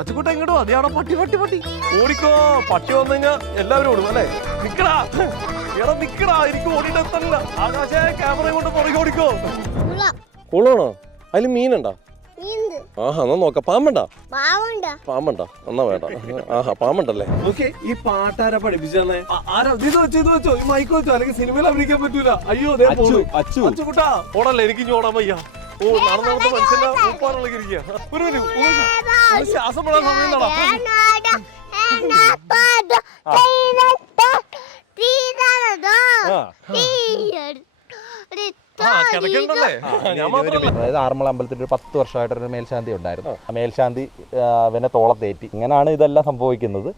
അച്ചുകൂട്ട ഇങ്ങോട്ടോ അതെയാണോ പട്ടി പട്ടി പട്ടി ഓടിക്കോ പട്ടി വന്നു കഴിഞ്ഞാൽ എല്ലാവരും ഓടും അല്ലേ നിക്കടാ എടാ നിക്കടാ എനിക്ക് ഓടിയിട്ട് എത്തല്ല ആകാശ ക്യാമറ കൊണ്ട് പുറകെ ഓടിക്കോ കുളമാണോ അതിൽ മീനുണ്ടോ ആഹാ എന്നാ നോക്കാം പാമ്പണ്ടാ പാമ്പണ്ടാ എന്നാ വേണ്ട ആഹാ പാമ്പണ്ടല്ലേ ഓക്കെ ഈ പാട്ടാരാ പഠിപ്പിച്ചേ ആരാ ഇത് വെച്ചോ ഇത് വെച്ചോ ഈ മൈക്ക് വെച്ചോ അല്ലെങ്കിൽ സിനിമയിൽ അഭിനയിക്കാൻ പറ്റൂല അയ്യോ അച്ചുകൂട്ടാ ഓടല്ലേ എനിക്ക് ഇനി ഓടാൻ വയ്യ ഓ നടന്ന മനുഷ്യന്റെ ഉപ്പാനുള്ളത് ഇരിക്കുക ശ്വാസം പെടാൻ സമയം അതായത് ആറന്മുള അമ്പലത്തിൽ ഒരു 10 വർഷമായിട്ടൊരു മേൽശാന്തി ഉണ്ടായിരുന്നു. ആ മേൽശാന്തി അവനെ തോളത്തേറ്റി ഇങ്ങനെയാണ് ഇതെല്ലാം സംഭവിക്കുന്നത്.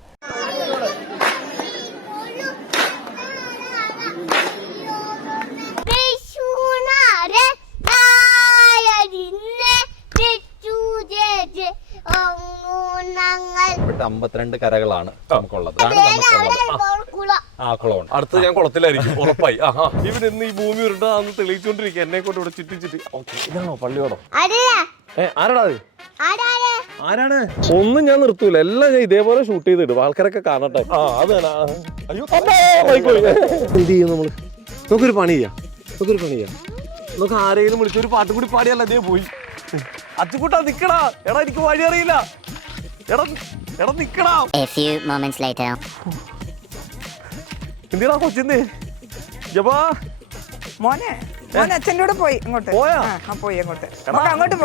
ഇവിടെ 52 കരകളാണ് നമുക്കുള്ളത്. അടുത്ത് ഞാൻ കുളത്തിലായിരിക്കും ഉറപ്പായി. ഇവൻ ഇന്ന് ഈ ഭൂമി ഉരുണ്ടാന്ന് തെളിയിച്ചോണ്ടിരിക്കുക എന്നെ കൊണ്ട് ഇവിടെ ചുറ്റി ചുറ്റി. ഇതാണോ പള്ളിയോടോ? ആരാടാ അത്? ആരാണ്? ഒന്നും ഞാൻ നിർത്തൂല, എല്ലാം ഞാൻ ഇതേപോലെ ഷൂട്ട് ചെയ്തിടും, ആൾക്കാരൊക്കെ കാണട്ടെ. അത് അയ്യോ എന്ത് ചെയ്യും നമ്മള്? നമുക്കൊരു പണി ചെയ്യാം, നമുക്ക് ആരെങ്കിലും വിളിച്ചൊരു പാട്ടും കൂടി പാടിയല്ല അതേ പോയി. അച്ചുകൂട്ടാ നിക്കടാ, എടാ എനിക്ക് വഴി അറിയില്ല, എടാ നിക്കടാ. എന്തിനാ കൊച്ചിന്ന് മോനെ മോനെ അച്ഛൻ്റെ കൂടെ പോയി അങ്ങോട്ട് പോയാ പോയി അങ്ങോട്ട്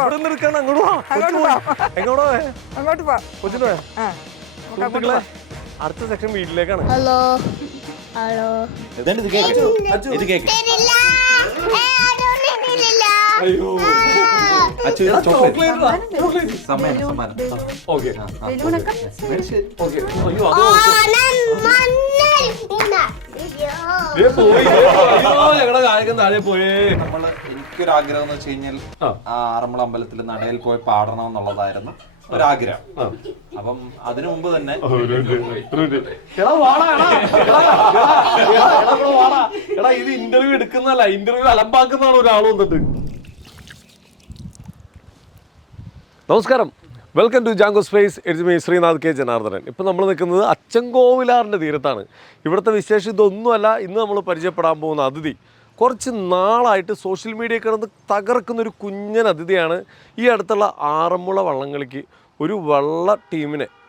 അങ്ങോട്ട് പോ കൊച്ചിന് പോയാ. അടുത്ത സെക്ഷൻ വീട്ടിലേക്കാണ്. ഹലോ ഹലോ അയ്യോ ഞങ്ങളുടെ കാര്യം താഴെ പോയേ. എനിക്കൊരു ആഗ്രഹം എന്ന് വെച്ച് കഴിഞ്ഞാൽ ആറന്മുള അമ്പലത്തിൽ നടയിൽ പോയി പാടണം എന്നുള്ളതായിരുന്നു ഒരാഗ്രഹം. അപ്പം അതിനു മുമ്പ് തന്നെ ഇത് ഇന്റർവ്യൂ എടുക്കുന്നല്ല, ഇന്റർവ്യൂ അലമ്പാക്കുന്നതാണ് ഒരാൾ വന്നിട്ട്. നമസ്കാരം, welcome to Jango Space. It's me Sreenath K Janardhanan. ഇപ്പം നമ്മൾ നിൽക്കുന്നത് അച്ചൻകോവിലാറിൻ്റെ തീരത്താണ്. ഇവിടുത്തെ വിശേഷം ഇതൊന്നുമല്ല. ഇന്ന് നമ്മൾ പരിചയപ്പെടാൻ പോകുന്ന അതിഥി കുറച്ച് നാളായിട്ട് സോഷ്യൽ മീഡിയ കിടന്ന് തകർക്കുന്നൊരു കുഞ്ഞൻ അതിഥിയാണ്. ഈ അടുത്തുള്ള ആറന്മുള വള്ളംകളിക്ക് ഒരു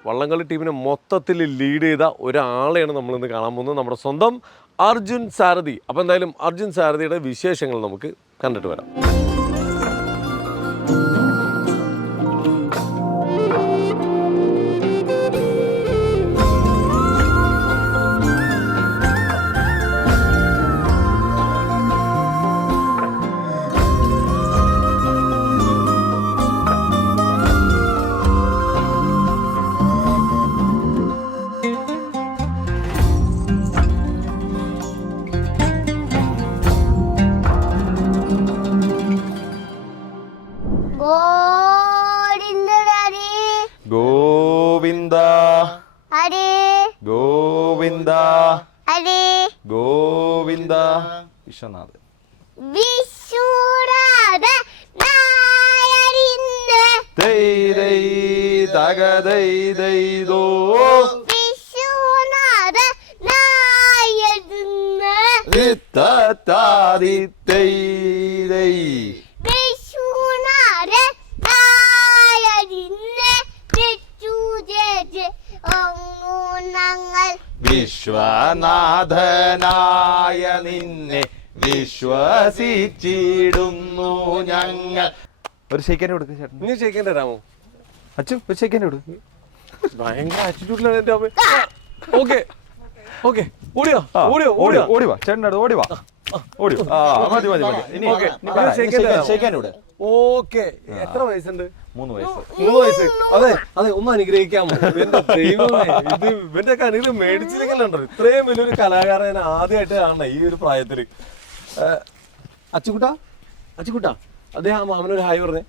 വള്ളംകളി ടീമിനെ മൊത്തത്തിൽ ലീഡ് ചെയ്ത ഒരാളെയാണ് നമ്മളിന്ന് കാണാൻ പോകുന്നത്, നമ്മുടെ സ്വന്തം അർജുൻ സാരഥി. അപ്പോൾ എന്തായാലും അർജുൻ സാരഥിയുടെ വിശേഷങ്ങൾ നമുക്ക് കണ്ടിട്ട് വരാം. ഗോവിന്ദ ഗോവിന്ദ ഗോവിന്ദ വിശ്വനാഥ് വിശ്വനാഥനായ നിന്നെ വിശ്വസിച്ചിടുന്നു ഞങ്ങൾ. ഒരു ഷെയ്ക്കാൻ്റെ കൊടുക്ക് ചേട്ടൻ. നീ ഷെയ്ക്കാൻ തരാമോ? അച്ചു ഒരു ഷെയ്ക്കാൻ്റെ കൊടുക്ക്. ഭയങ്കര ആറ്റിറ്റ്യൂഡിലാണ് എൻ്റെ അമ്മ. ഓക്കെ ഓടിയോ ഓടിവാ ചേട്ടനോട് ഓടിവാ ഓടി. മതി ഇനി ഷെയ്ക്കാൻ്റെ കൂടെ. ഓക്കെ. എത്ര വയസ്സുണ്ട്? 3 വയസ്സ്. 3 വയസ്സ്. അതെ ഒന്ന് അനുഗ്രഹിക്കാമോ? എന്റെ ദൈവമേ, ഇത് ഇവന്റെ അനുഗ്രഹം മേടിച്ചിരിക്കലുണ്ടോ? ഇത്രയും വലിയൊരു കലാകാരൻ ആദ്യമായിട്ട് കാണണം ഈ ഒരു പ്രായത്തില്. അച്ചുകുട്ടാ അദ്ദേഹം ആ മാമനൊരു ഹായ് പറഞ്ഞേ,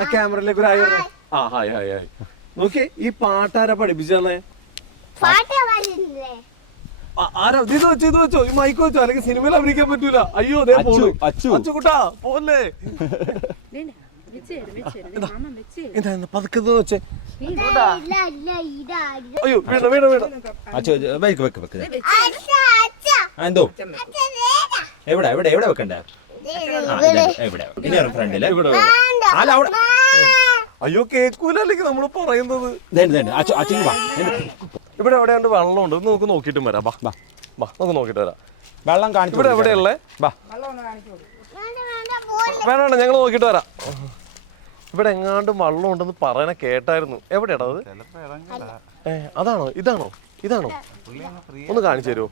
ആ ക്യാമറയിലേക്ക് ഒരു ഹായ് പറഞ്ഞേ. ഹായ്. നോക്കിയേ, ഈ പാട്ടാരാ പഠിപ്പിച്ചേ? ആരാ? ഇത് വെച്ചോ ഈ മൈക്ക് വെച്ചോ, അല്ലെങ്കിൽ സിനിമയിൽ അഭിനയിക്കാൻ പറ്റൂല. അയ്യോ അച്ചുകുട്ടാ പോലെ. എന്താ പതുക്കെ വെച്ചേ? അയ്യോ വീണ എന്തോ എവിടെ എവിടെ എവിടെ വെക്കണ്ടേ എവിടെ ഇനി ഫ്രണ്ടില് അല്ല അവിടെ അയ്യോ കേക്കൂലല്ലെങ്കിൽ നമ്മൾ പറയുന്നത്. ഇവിടെ എവിടെയാണ്ട് വെള്ളമുണ്ട്, നമുക്ക് നോക്കിയിട്ടും വരാം. ബാ നമുക്ക് നോക്കിട്ട് വരാം. വെള്ളം കാണിച്ചു. ഇവിടെ എവിടെയുള്ളേ? ബാ വേണ്ട ഞങ്ങൾ നോക്കിട്ട് വരാം. ഇവിടെ എങ്ങാണ്ട് വെള്ളം ഉണ്ടെന്ന് പറയണ കേട്ടായിരുന്നു. എവിടെയാടാ അത്? അതാണോ ഇതാണോ ഇതാണോ? ഒന്ന് കാണിച്ചു തരുമോ?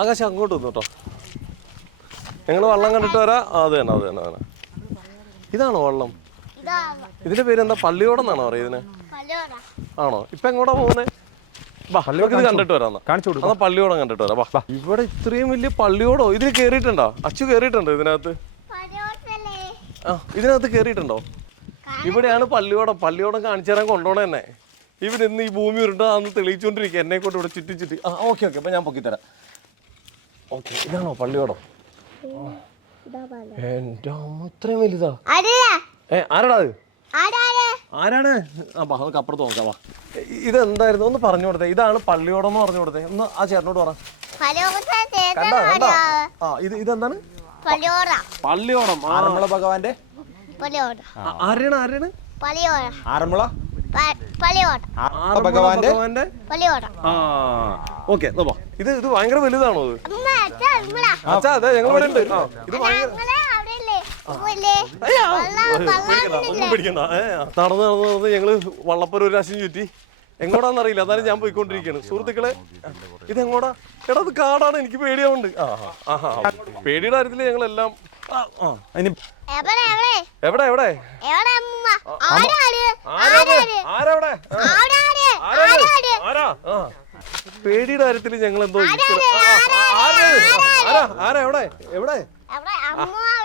ആകാശം അങ്ങോട്ട് വന്നു കേട്ടോ. ഞങ്ങൾ വെള്ളം കണ്ടിട്ട് വരാം. അത് തന്നെ അത് തന്നെ തന്നെ. ഇതാണോ വെള്ളം? ഇതിന്റെ പേര് എന്താ? പള്ളിയോടം എന്നാണോ പറയുന്നത്? ആണോ? ഇപ്പൊ എങ്ങോട്ടാ പോകുന്നേ? ഇത് കണ്ടിട്ട് വരാം. എന്നാ പള്ളിയോടം കണ്ടിട്ട് വരാം. ബാ ഇവിടെ ഇത്രയും വലിയ പള്ളിയോടോ? ഇതിൽ കേറിയിട്ടുണ്ടോ? അച്ചു കേറിയിട്ടുണ്ടോ ഇതിനകത്ത്? ഇതിനകത്ത് കേറിയിട്ടുണ്ടോ? ഇവിടെയാണ് പള്ളിയോടം. പള്ളിയോടം കാണിച്ചു തരാൻ കൊണ്ടുപോണേ തന്നെ. ഇവരിന്ന് ഈ ഭൂമി ഉരുണ്ടാന്ന് തെളിയിച്ചോണ്ടിരിക്കുക എന്നെ കൊണ്ട് ഇവിടെ ചുറ്റി. ഓക്കെ അപ്പൊ ഞാൻ പൊക്കിത്തരാം. ഓക്കെ ഇതാണോ പള്ളിയോടം? എന്റെ അമ്മ ഇത്രയും വലുതാ. ആരാടാ അത്? ആരാണ്? നമുക്ക് അപ്പുറത്ത് നോക്കാം. വാ ഇതെന്തായിരുന്നു ഒന്ന് പറഞ്ഞു കൊടുത്തേ. ഇതാണ് പള്ളിയോടം എന്ന് പറഞ്ഞു കൊടുത്തേ. ഒന്ന് ആ ചേട്ടനോട് പറ. ഇതെന്താണ് പള്ളിയോടം? ആറന്മുള ഭഗവാന്റെ ആരാണ്? ആറന്മുള ഭഗവാന്റെ. ഓക്കെ ഇത് ഭയങ്കര വലുതാണോ? അച്ഛാ അതെ ഞങ്ങൾ ഇവിടെ ഉണ്ട്. ഇത് ഒന്നും പിടിക്കണ്ട. നടന്ന് ഞങ്ങള് വള്ളപ്പുര ഒരു രാശിയും ചുറ്റി. എങ്ങോട്ടാന്നറിയില്ല, എന്നാലും ഞാൻ പോയിക്കൊണ്ടിരിക്കുകയാണ്. സുഹൃത്തുക്കളെ ഇതെങ്ങോടാ? എടാ അത് കാടാണ്, എനിക്ക് പേടിയാവുന്നുണ്ട്. പേടിയുടെ കാര്യത്തില് ഞങ്ങളെല്ലാം എവിടെ എവിടെ പേടിയുടെ കാര്യത്തില് ഞങ്ങൾ എന്തോ ആരാ എവിടെ എവിടെ?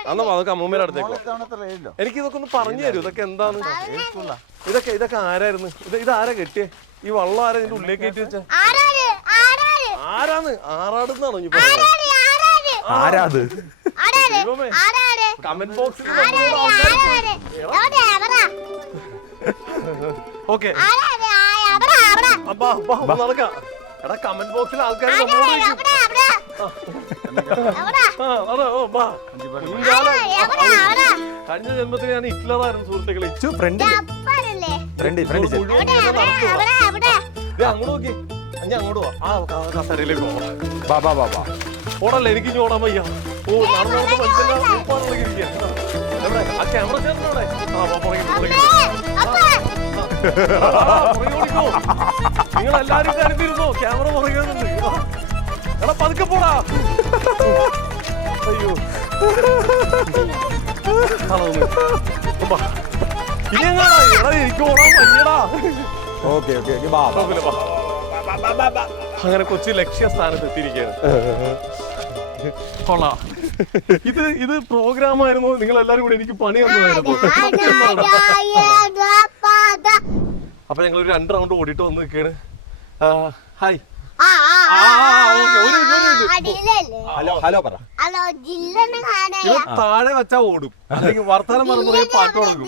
അന്നാ അതൊക്കെ അമ്മൂമ്മയുടെ അടുത്തേക്കോ. എനിക്ക് ഇതൊക്കെ ഒന്ന് പറഞ്ഞു തരൂ. ഇതൊക്കെ എന്താണ്? ഇതൊക്കെ ആരായിരുന്നു? ഇതാരാ കെട്ടിയേ? ഈ വള്ളം ആരാ ഇതിന്റെ ഉള്ളിലേക്ക് കയറ്റി വെച്ച? ആരാന്ന്? ആറാടുന്നാണോ ഈ പറയുന്നത്? ആരാത്? കമന്റ് ബോക്സിൽ ഓക്കെ നടക്കാം. എടാ കമന്റ് ബോക്സിൽ ആൾക്കാർ കഴിഞ്ഞ ജന്മത്തിൽ ഞാൻ ഹിറ്റ്ലറായിരുന്നു സുഹൃത്തുക്കളെ. അങ്ങോട്ട് നോക്കി. ഞാൻ അങ്ങോട്ട് പോവാ. ആ കസരയിലേക്ക് പോവാം. ഓടല്ലേ, എനിക്ക് ഇനി ഓടാൻ വയ്യ. നടന്ന മനുഷ്യന്റെ ആ ക്യാമറ ചേർന്നോടെ. നിങ്ങൾ എല്ലാരും കരുതിരുന്നോ? ക്യാമറ പറയുന്നുണ്ട്. എടാ പതുക്കെ പോടാ. അയ്യോ എനിക്ക് ഓടാൻ വയ്യടാ. അങ്ങനെ കൊച്ചി ലക്ഷ്യസ്ഥാനത്ത് എത്തിയിരിക്കുകയാണ്. കൊള്ളാം. ഇത് പ്രോഗ്രാമായിരുന്നു. നിങ്ങൾ എല്ലാരും കൂടെ എനിക്ക് പണി തന്നതായിരുന്നു. അപ്പൊ ഞങ്ങൾ ഒരു 2 റൗണ്ട് ഓടിയിട്ട് വന്ന് നിൽക്കുകയാണ്. ഹായ് ഹലോ പറ. താഴെ വെച്ചാ ഓടും, അല്ലെങ്കിൽ വർത്തമാനം പറഞ്ഞ പാട്ട് തുടങ്ങും.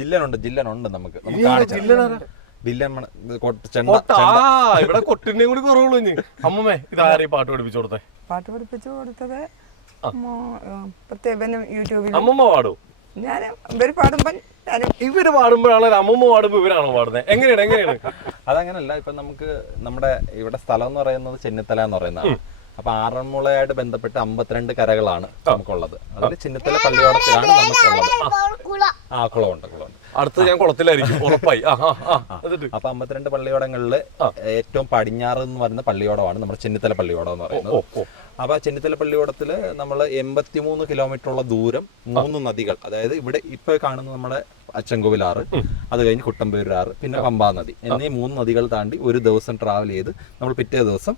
ജില്ലനുണ്ട് നമുക്ക്. ഇവിടെ കൊട്ടിന്റെയും കൂടി കുറവുള്ളൂ. ഇനി അമ്മമ്മേ ഇതാരെ പാട്ട് പഠിപ്പിച്ചു കൊടുത്തേ? പാട്ട് പഠിപ്പിച്ചു കൊടുത്തത് യൂട്യൂബിൽ. അമ്മമ്മ പാടും? ഞാൻ ഇവര് പാടുമ്പോ ഇവര് പാടുമ്പോഴാണ് അമ്മമ്മ പാടുമ്പോ ഇവരാണോ പാടുന്നത്? എങ്ങനെയാണ്? അതങ്ങനല്ല. ഇപ്പൊ നമുക്ക് നമ്മുടെ ഇവിടെ സ്ഥലം എന്ന് പറയുന്നത് ചെന്നിത്തല എന്ന് പറയുന്നതാണ്. അപ്പൊ ആറന്മുളയായിട്ട് ബന്ധപ്പെട്ട് 52 കരകളാണ് നമുക്കുള്ളത്. അതിൽ ചെന്നിത്തല പള്ളിയോടത്തിലാണ് നമുക്കുള്ളത്. കുളമുണ്ട്. അടുത്ത് ഞാൻ കുളത്തിലായിരിക്കും ഉറപ്പായി. അപ്പൊ 52 പള്ളിയോടങ്ങളില് ഏറ്റവും പടിഞ്ഞാറ് എന്ന് പറയുന്ന പള്ളിയോടമാണ് നമ്മുടെ ചെന്നിത്തല പള്ളിയോടം എന്ന് പറയുന്നത്. അപ്പൊ ചെന്നിത്തല പള്ളിയോടത്തില് നമ്മൾ 83 കിലോമീറ്ററോളം ദൂരം 3 നദികൾ, അതായത് ഇവിടെ ഇപ്പൊ കാണുന്ന നമ്മുടെ അച്ചൻകോവിലാറ്, അത് കഴിഞ്ഞ് കുട്ടമ്പേരാറ്, പിന്നെ പമ്പാ നദി എന്നീ 3 നദികൾ താണ്ടി ഒരു ദിവസം ട്രാവൽ ചെയ്ത് നമ്മൾ പിറ്റേ ദിവസം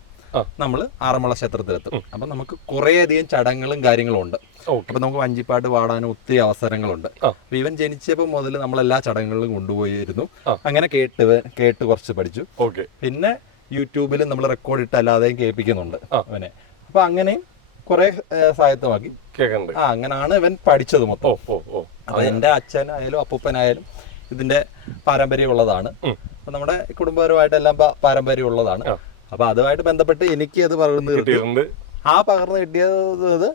നമ്മൾ ആറന്മുള ക്ഷേത്രത്തിലെത്തും. അപ്പൊ നമുക്ക് കുറേയധികം ചടങ്ങുകളും കാര്യങ്ങളും ഉണ്ട്. അപ്പൊ നമുക്ക് വഞ്ചിപ്പാട്ട് പാടാനും ഒത്തിരി അവസരങ്ങളുണ്ട്. അപ്പൊ ഇവൻ ജനിച്ചപ്പോ മുതൽ നമ്മൾ എല്ലാ ചടങ്ങുകളും കൊണ്ടുപോയിരുന്നു. അങ്ങനെ കേട്ട് കുറച്ച് പഠിച്ചു. പിന്നെ യൂട്യൂബിൽ നമ്മൾ റെക്കോർഡ് ഇട്ട് അല്ലാതെയും കേൾപ്പിക്കുന്നുണ്ട് അവനെ. അപ്പൊ അങ്ങനെയും കുറെ സ്വായത്തമാക്കി അങ്ങനാണ് ഇവൻ പഠിച്ചത് മൊത്തം. അപ്പൊ എന്റെ അച്ഛനായാലും അപ്പൂപ്പനായാലും ഇതിന്റെ പാരമ്പര്യമുള്ളതാണ്. അപ്പൊ നമ്മുടെ കുടുംബപരമായിട്ടെല്ലാം പാരമ്പര്യം ഉള്ളതാണ്. അപ്പൊ അതുമായിട്ട് ബന്ധപ്പെട്ട് എനിക്ക് അത് പകർന്നു കിട്ടിയിട്ടുണ്ട്. ആ പകർന്നു കിട്ടിയത്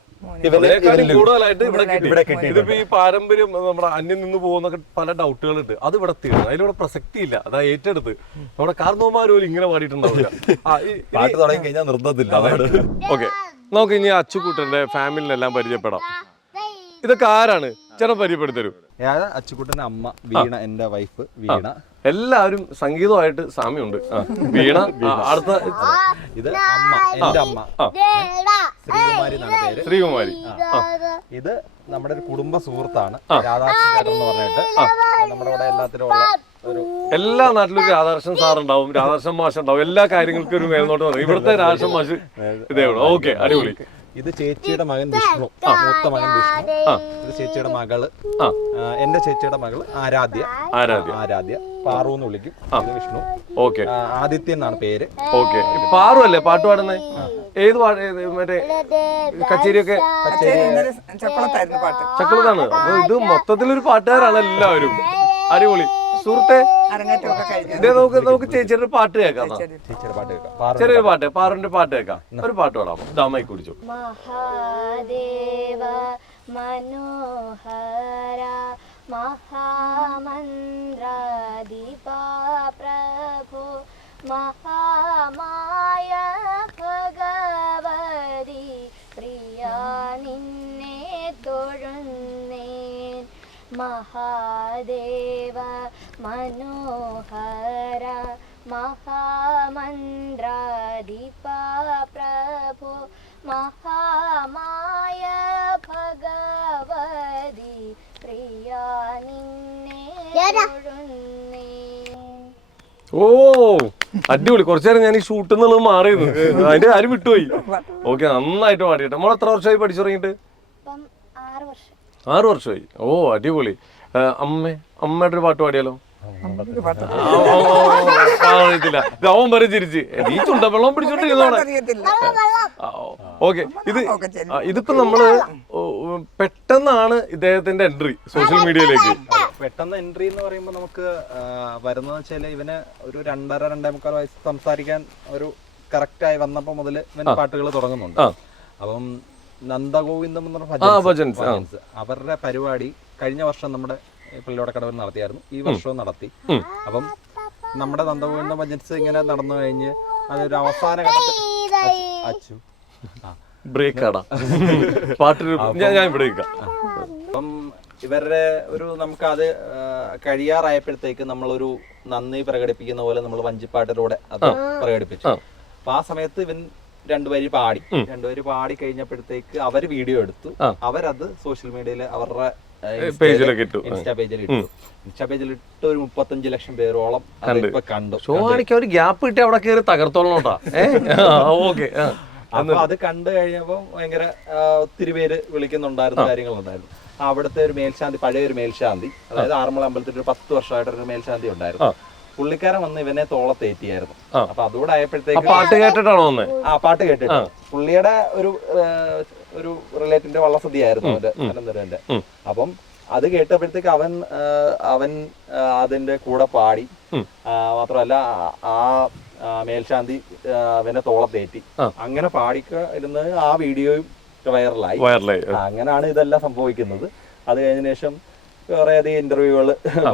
കൂടുതലായിട്ട് ഇവിടെ കിട്ടി. ഇതിപ്പോ ഈ പാരമ്പര്യം നമ്മുടെ അന്യം നിന്ന് പോകുന്ന പല ഡൗട്ടുകളുണ്ട്. അത് ഇവിടെ തീർന്നു, അതിലൂടെ പ്രസക്തിയില്ല. അതാ ഏറ്റെടുത്ത് നമ്മുടെ കാർന്നോമാര് പോലും ഇങ്ങനെ പാടിയിട്ടുണ്ടാവില്ല. പാട്ട് തുടങ്ങി കഴിഞ്ഞാൽ നിർത്തത്തില്ല. ഓക്കെ, നമുക്ക് ഇനി അച്ചുകൂട്ടന്റെ ഫാമിലിനെല്ലാം പരിചയപ്പെടാം. ഇതൊക്കെ ആരാണ് ചേട്ടൻ പരിചയപ്പെടുത്തരൂ? അച്ചുകുട്ടന്റെ അമ്മ വീണ, എന്റെ വൈഫ് വീണ. എല്ലാവരും സംഗീതമായിട്ട് സാമ്യമുണ്ട്. വീണ, അടുത്ത ഇത് അമ്മ, എന്റെ അമ്മ ശ്രീകുമാരി എന്നാണ് പേര്. ശ്രീകുമാരി. ഇത് നമ്മുടെ ഒരു കുടുംബ സുഹൃത്താണ്, രാധാകൃഷ്ണൻ എന്ന് പറഞ്ഞിട്ട്. നമ്മുടെ ഇവിടെ എല്ലാത്തിലും ഉള്ള ഒരു എല്ലാ നാട്ടിലും രാധാകൃഷ്ണൻ സാർ ഉണ്ടാവും, രാധാകൃഷ്ണൻ മാഷ് ഉണ്ടാവും. എല്ലാ കാര്യങ്ങൾക്കും ഒരു മേൽനോട്ടം പറയും. ഇവിടുത്തെ രാധാകൃഷ്ണൻ മാഷ് ഇതേ ഉള്ളൂ. ഓക്കെ, അടിപൊളി. ഇത് ചേച്ചിയുടെ മകൻ വിഷ്ണു, മൂത്ത മകൻ വിഷ്ണു. ഇത് ചേച്ചിയുടെ മകള്, എന്റെ ചേച്ചിയുടെ മകള് ആരാധ്യ. പാറു എന്ന് വിളിക്കും. ഇത് വിഷ്ണു. ഓക്കെ, ആദിത്യ എന്നാണ് പേര്. ഓക്കെ. പാറു അല്ലേ പാട്ട് പാടുന്നേ? ഏത് മറ്റേ കച്ചേരിയൊക്കെ? ചക്കുളത്തായിരുന്നു പാട്ട്. ചക്കുളത്താണ്. അപ്പൊ ഇത് മൊത്തത്തിലൊരു പാട്ടുകാരാണ് എല്ലാവരും. അടിപൊളി. സുഹൃത്തെ, നമുക്ക് ചേച്ചിയുടെ പാട്ട് കേൾക്കാം. ചെറിയൊരു പാട്ട്, പാറുന്റെ പാട്ട് കേൾക്കാം. ഒരു പാട്ട് പാടാം. ദാമായി കുടിച്ചു. മഹാദേവ മനോഹര മഹാമന്ത്രാധിപാ പ്രഭോ മഹാമായ ഭഗവതി പ്രിയ നിന്നെ തൊഴുന്നേൻ. മഹാദേവ മനോഹര മഹാമന്ത്രാധിപാ പ്രഭോ മഹാമായ ഭഗവതി പ്രിയ നിന്നെ തൊഴുന്നേൻ. ഓ, അടിപൊളി. കുറച്ചു നേരം ഞാൻ ഈ ഷൂട്ട് എന്നുള്ളത് മാറിയത്, അതിന്റെ കാര്യം വിട്ടുപോയി. ഓക്കെ, നന്നായിട്ട് പാടിയിട്ട്. നമ്മൾ എത്ര വർഷമായി പഠിച്ചു തുടങ്ങിയിട്ട്? 6 വർഷം. 6 വർഷമായി. ഓ, അടിപൊളി. അമ്മയുടെ ഒരു പാട്ട് പാടിയാലോ? അറിയത്തില്ല. അവൻ വരെ ചിരിച്ച് നീ ചുണ്ടവെള്ളം പിടിച്ചോണ്ടിരുന്നോടെ. ഓക്കെ, ഇതിപ്പോ നമ്മള് പെട്ടെന്നാണ് ഇദ്ദേഹത്തിന്റെ എൻട്രി സോഷ്യൽ മീഡിയയിലേക്ക്. പെട്ടെന്ന് എൻട്രി എന്ന് പറയുമ്പോൾ നമുക്ക് വരുന്നത് വെച്ചാൽ ഇവന് ഒരു 2.5-2.25 വയസ്സ് സംസാരിക്കാൻ ഒരു കറക്റ്റായി വന്നപ്പോ മുതൽ ഇവന് പാട്ടുകൾ തുടങ്ങുന്നുണ്ട്. അപ്പം നന്ദഗോവിന്ദം എന്ന് പറഞ്ഞ അവരുടെ പരിപാടി കഴിഞ്ഞ വർഷം നമ്മുടെ പള്ളിയോടക്കടവിൽ നടത്തിയായിരുന്നു. ഈ വർഷവും നടത്തി. അപ്പം നമ്മുടെ നന്ദഗോവിന്ദം ഭജൻസ് ഇങ്ങനെ നടന്നു കഴിഞ്ഞ് അതൊരു അവസാന ഘട്ടത്തിൽ അച്ചു ബ്രേക്കാടാ പാട്ട് ഞാൻ ഇവിടെ. അപ്പം ഇവരുടെ ഒരു നമുക്കത് കഴിയാറായപ്പോഴത്തേക്ക് നമ്മളൊരു നന്ദി പ്രകടിപ്പിക്കുന്ന പോലെ നമ്മൾ വഞ്ചിപ്പാട്ടിലൂടെ അത് പ്രകടിപ്പിച്ചു. അപ്പൊ ആ സമയത്ത് ഇവൻ 2 വരി പാടി. 2 വരി പാടി കഴിഞ്ഞപ്പോഴത്തേക്ക് അവര് വീഡിയോ എടുത്തു. അവരത് സോഷ്യൽ മീഡിയയിൽ അവരുടെ ഇൻസ്റ്റാ പേജിൽ ഇട്ടു. ഇൻസ്റ്റാ പേജിൽ ഇട്ട് ഒരു 35 ലക്ഷം പേരോളം കണ്ടു. ഒരു ഗ്യാപ്പ് കിട്ടി അവിടെ കയറി തകർത്തോളണോട്ടാ. അപ്പൊ അത് കണ്ടു കഴിഞ്ഞപ്പോ ഭയങ്കര ഒത്തിരി പേര് വിളിക്കുന്നുണ്ടായിരുന്നു, കാര്യങ്ങളുണ്ടായിരുന്നു. അവിടുത്തെ ഒരു മേൽശാന്തി, പഴയ ഒരു മേൽശാന്തി, അതായത് ആറന്മുള അമ്പലത്തിൽ ഒരു 10 വർഷമായിട്ടൊരു മേൽശാന്തി ഉണ്ടായിരുന്നു. പുള്ളിക്കാരൻ വന്ന് ഇവനെ തോളത്തേറ്റിയായിരുന്നു. അപ്പൊ അതുകൂടെ ആയപ്പോഴത്തേക്ക് പാട്ട് കേട്ടിട്ടാണോ വന്നേ? പാട്ട് കേട്ടിട്ട് പുള്ളിയുടെ ഒരു റിലേറ്റീവിന്റെ വള്ളസദ്യയായിരുന്നു അവന്റെ അനന്തരന്റെ. അപ്പം അത് കേട്ടപ്പോഴത്തേക്ക് അവൻ അതിന്റെ കൂടെ പാടി. മാത്രമല്ല ആ മേൽശാന്തി അവനെ തോളത്തേറ്റി. അങ്ങനെ പാടിയിരുന്നത് ആ വീഡിയോയും വൈറലായി. അങ്ങനെയാണ് ഇതെല്ലാം സംഭവിക്കുന്നത്. അത് കഴിഞ്ഞ ശേഷം കുറെ അധികം ഇന്റർവ്യൂകൾ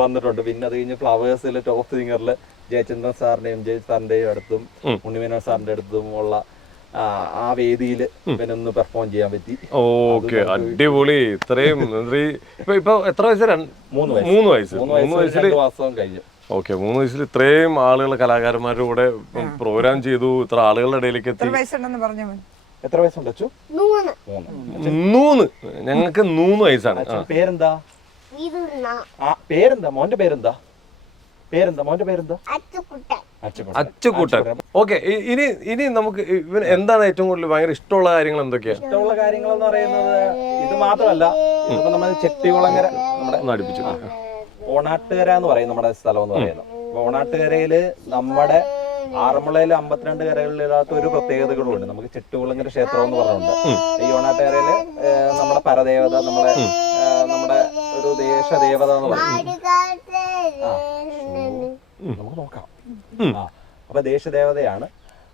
വന്നിട്ടുണ്ട്. പിന്നെ അത് കഴിഞ്ഞ് ഫ്ലവേഴ്സിലെ ടോപ്പ് സിംഗറിൽ ജയചന്ദ്രൻ സാറിന്റെയും ജയ് സാറിന്റെയും അടുത്തും ഉണ്ണിമേനോൻ സാറിന്റെ അടുത്തും ഉള്ള ആ വേദിയിൽ ഇവനൊന്ന് പെർഫോം ചെയ്യാൻ പറ്റി. ഓക്കെ, അടിപൊളി. ഇത്രയും ഇപ്പൊ എത്ര വയസ്സ്? 3 വയസ്സ്. 3 വയസ്സിൽ 2 മാസം കഴിഞ്ഞു. ഓക്കെ, 3 വയസ്സിൽ ഇത്രയും ആളുകൾ കലാകാരന്മാരുടെ കൂടെ പ്രോഗ്രാം ചെയ്തു. ഇത്ര ആളുകളുടെ ഇടയിലേക്ക് എത്തി. എത്ര വയസ്സുണ്ടെന്ന് പറഞ്ഞു? എത്ര വയസ്സുണ്ട് അച്ചു? 3. ഞങ്ങൾക്ക് 3 വയസ്സാണ്. പേരെന്താ? പേരെന്താ? മോന്റെ പേരെന്താ? മോന്റെ പേരെന്താ? അച്ചുകൂട്ടൻ. ഓക്കെ, ഇനി നമുക്ക് ഇവൻ എന്താണ് ഏറ്റവും കൂടുതൽ ഭയങ്കര ഇഷ്ടമുള്ള കാര്യങ്ങൾ എന്തൊക്കെയാ? ഇഷ്ടമുള്ള കാര്യങ്ങൾ എന്ന് പറയുന്നത് ഇത് മാത്രമല്ല. ഇതിപ്പോ നമ്മൾ ചെട്ടികുളങ്ങര നമ്മുടെ അടുപ്പിച്ചു ഓണാട്ടുകര എന്ന് പറയും നമ്മുടെ സ്ഥലം എന്ന് പറയുന്നത്. ഓണാട്ടുകരയില് നമ്മുടെ ആറന്മുളയിലെ 52 കരകളിലാത്ത ഒരു പ്രത്യേകതകളുണ്ട്. നമുക്ക് ചെട്ടികുളങ്ങര ക്ഷേത്രം എന്ന് പറഞ്ഞുണ്ട്. ഈ ഓണാട്ടുകരയില് നമ്മുടെ പരദേവത, നമ്മുടെ ഒരു ദേശദേവത എന്ന് പറയും. നമുക്ക് നോക്കാം. അപ്പൊ ദേശദേവതയാണ്.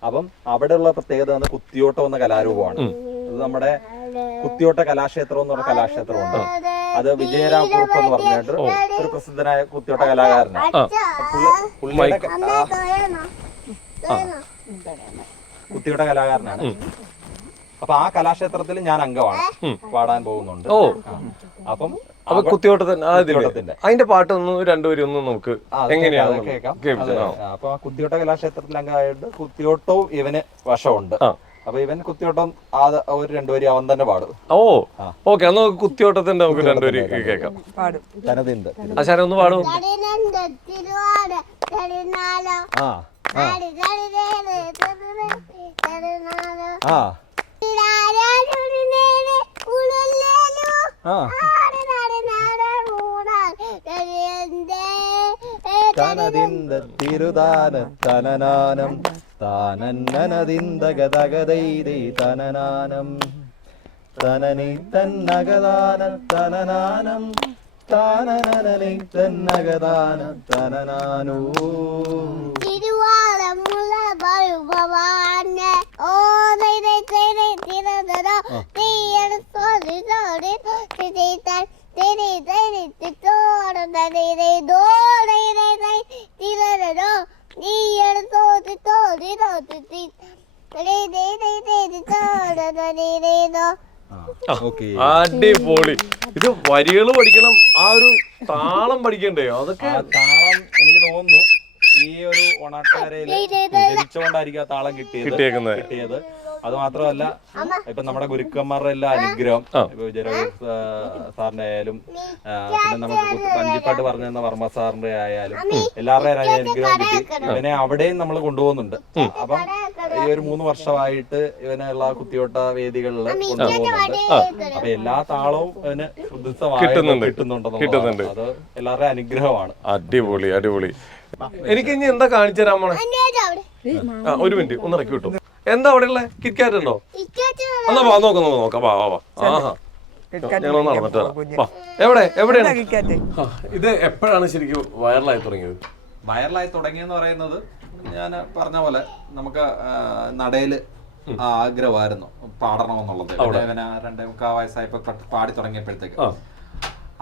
അപ്പം അവിടെയുള്ള പ്രത്യേകത എന്ന് കുത്തിയോട്ടം എന്ന കലാരൂപമാണ്. അത് നമ്മുടെ കുത്തിയോട്ട കലാക്ഷേത്രം എന്ന് പറഞ്ഞ കലാക്ഷേത്രമുണ്ട്. അത് വിജയരാം കുറുപ്പ് എന്ന് പറഞ്ഞിട്ട് ഒരു പ്രസിദ്ധനായ കുത്തിയോട്ട കലാകാരനാണ്. പുള്ളിയുടെ കുത്തിയോട്ട കലാകാരനാണ്. അപ്പൊ ആ കലാക്ഷേത്രത്തിൽ ഞാൻ അംഗമാണ്, പാടാൻ പോകുന്നുണ്ട്. അപ്പം അപ്പൊ കുത്തിയോട്ടത്തിന്റെ അതിന്റെ പാട്ടൊന്നും രണ്ടുപേരും ഒന്നും നമുക്ക് എങ്ങനെയാണ് കേൾക്കാം. അപ്പൊ ആ കുത്തിയോട്ട കലാക്ഷേത്രത്തിൽ അംഗമായിട്ട് കുത്തിയോട്ടവും ഇവന് വശമുണ്ട്. അപ്പൊ ഇവൻ കുത്തിയോട്ടം ഒരു രണ്ടുപേരും അവൻ തന്നെ പാടും. ഓ ഓക്കെ, അന്ന് കുത്തിയോട്ടത്തിന്റെ നമുക്ക് രണ്ടുപേരും കേൾക്കാം. തനതിന്റെ ആശാന ഒന്ന് പാടും. തനതിന്ദ തിരുതാന തനനാനം താനന്നനതിന്ദ ഗതഗതൈദൈ തനനാനം തനനി തന്നഗദാന തനനാനം താനനനനി തന്നഗദാന തനനാനോ തിരുവാലമുള്ള ഭഗവാനെ ഓ ദൈദൈ ദൈദൈ തിരദരോ തീയന സോദി സോദി തിതൈ തിരി തിരി തിത്തോട ദൈദൈ ദോ ദൈദൈ ദൈ തിരദരോ തീയന സോദി സോദി സോദി തിരി ദൈദൈ ദൈ തിത്തോട ദൈദൈ ദോ. അടിപൊളി. ഇത് വരികൾ പഠിക്കണം, ആ ഒരു താളം പഠിക്കണ്ടേ? അതൊക്കെ താളം എനിക്ക് തോന്നുന്നു ഈ ഒരു ഓണാട്ടുകാരയില് ജനിച്ചുകൊണ്ടായിരിക്കും ആ താളം കിട്ടിയത്. അത് മാത്രമല്ല, ഇപ്പൊ നമ്മുടെ ഗുരുക്കന്മാരുടെ എല്ലാ അനുഗ്രഹം, ഇപ്പൊ ജയരാജ് സാറിന്റെ ആയാലും പിന്നെ നമുക്ക് പഞ്ചിപ്പാട്ട് പറഞ്ഞു തന്ന വർമ്മ സാറിന്റെ ആയാലും എല്ലാവരുടെയും അനുഗ്രഹം കിട്ടി. ഇവനെ അവിടെയും നമ്മൾ കൊണ്ടുപോകുന്നുണ്ട്. അപ്പം ഈ ഒരു 3 വർഷമായിട്ട് ഇവനുള്ള കുത്തിയോട്ട വേദികളിൽ കൊണ്ടുപോകുന്നുണ്ട്. അപ്പൊ എല്ലാ താളവും ഇവന് കിട്ടുന്നുണ്ടെന്നുള്ളത് അത് എല്ലാവരുടെയും അനുഗ്രഹമാണ്. അടിപൊളി അടിപൊളി. എനിക്ക് ഇനി എന്താ കാണിച്ചു തരാൻ പോണേ? ഒരു മിനിറ്റ് ഒന്ന് ഇറക്കി വിട്ടു. എന്താ അവിടെ ഉള്ള കിറ്റ്കാറ്റ് ഉണ്ടോ? എന്നാ വാ നോക്കാം. വാ വാ വാ. ആഹാ, ഞങ്ങളൊന്ന് നടന്നിട്ട് വരാം. എവിടെയാണ് ഇത്? എപ്പോഴാണ് ശരിക്കും വൈറലായി തുടങ്ങിയത്? വൈറലായി തുടങ്ങിയെന്ന് പറയുന്നത് ഞാൻ പറഞ്ഞ പോലെ നമുക്ക് നടയില് ആഗ്രഹമായിരുന്നു പാടണമെന്നുള്ളത്. 2.25 വയസ്സായപ്പോ പാടി തുടങ്ങിയപ്പോഴത്തേക്ക്.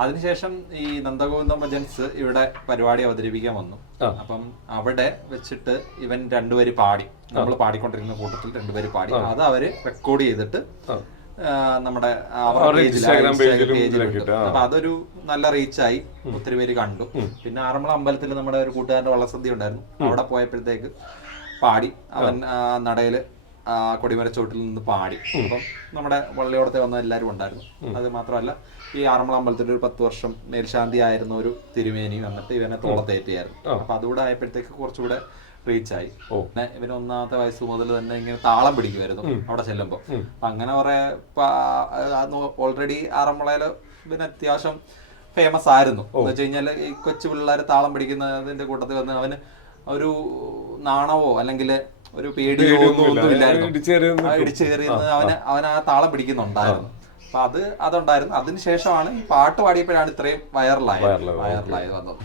അതിനുശേഷം ഈ നന്ദഗോവിന്ദം ഭജൻസ് ഇവിടെ പരിപാടി അവതരിപ്പിക്കാൻ വന്നു. അപ്പം അവിടെ വെച്ചിട്ട് ഇവൻ 2 വരി പാടി, നമ്മൾ പാടിക്കൊണ്ടിരിക്കുന്ന കൂട്ടത്തിൽ 2 വരി പാടി. അത് അവര് റെക്കോർഡ് ചെയ്തിട്ട് നമ്മുടെ അപ്പൊ അതൊരു നല്ല റീച്ചായി, ഒത്തിരി പേര് കണ്ടു. പിന്നെ ആറന്മുള അമ്പലത്തിൽ നമ്മുടെ ഒരു കൂട്ടുകാരന്റെ വള്ളസദ്യ ഉണ്ടായിരുന്നു. അവിടെ പോയപ്പോഴത്തേക്ക് പാടി അവൻ നടയില് കൊടിമരച്ചോട്ടിൽ നിന്ന് പാടി. അപ്പം നമ്മുടെ വള്ളിയോടത്തെ വന്ന എല്ലാവരും ഉണ്ടായിരുന്നു. അത് മാത്രമല്ല, ഈ ആറന്മുള അമ്പലത്തിൽ ഒരു 10 വർഷം മേൽശാന്തി ആയിരുന്ന ഒരു തിരുമേനി വന്നിട്ട് ഇവനെ തോളത്തേറ്റിയായിരുന്നു. അപ്പൊ അതുകൂടെ ആയപ്പോഴത്തേക്ക് കുറച്ചുകൂടെ റീച്ചായി. പിന്നെ ഇവന് 1-ാമത്തെ വയസ്സ് മുതൽ തന്നെ ഇങ്ങനെ താളം പിടിക്കുമായിരുന്നു അവിടെ ചെല്ലുമ്പോ. അങ്ങനെ കുറെ ഓൾറെഡി ആറന്മുളയില് ഇവന് അത്യാവശ്യം ഫേമസ് ആയിരുന്നു. എന്ന് വെച്ച് കഴിഞ്ഞാല് ഈ കൊച്ചു പിള്ളേര് താളം പിടിക്കുന്നതിന്റെ കൂട്ടത്തിൽ വന്ന് അവന് ഒരു നാണവോ അല്ലെങ്കിൽ ഒരു പേടിയോ ഒന്നും ഇല്ലായിരുന്നു. ഇടിച്ചു കയറിയെന്ന് അവൻ ആ താളം പിടിക്കുന്നുണ്ടായിരുന്നു. അപ്പൊ അതുണ്ടായിരുന്നു. അതിനുശേഷമാണ് ഈ പാട്ട് പാടിയപ്പോഴാണ് ഇത്രയും വൈറലായത് വന്നത്.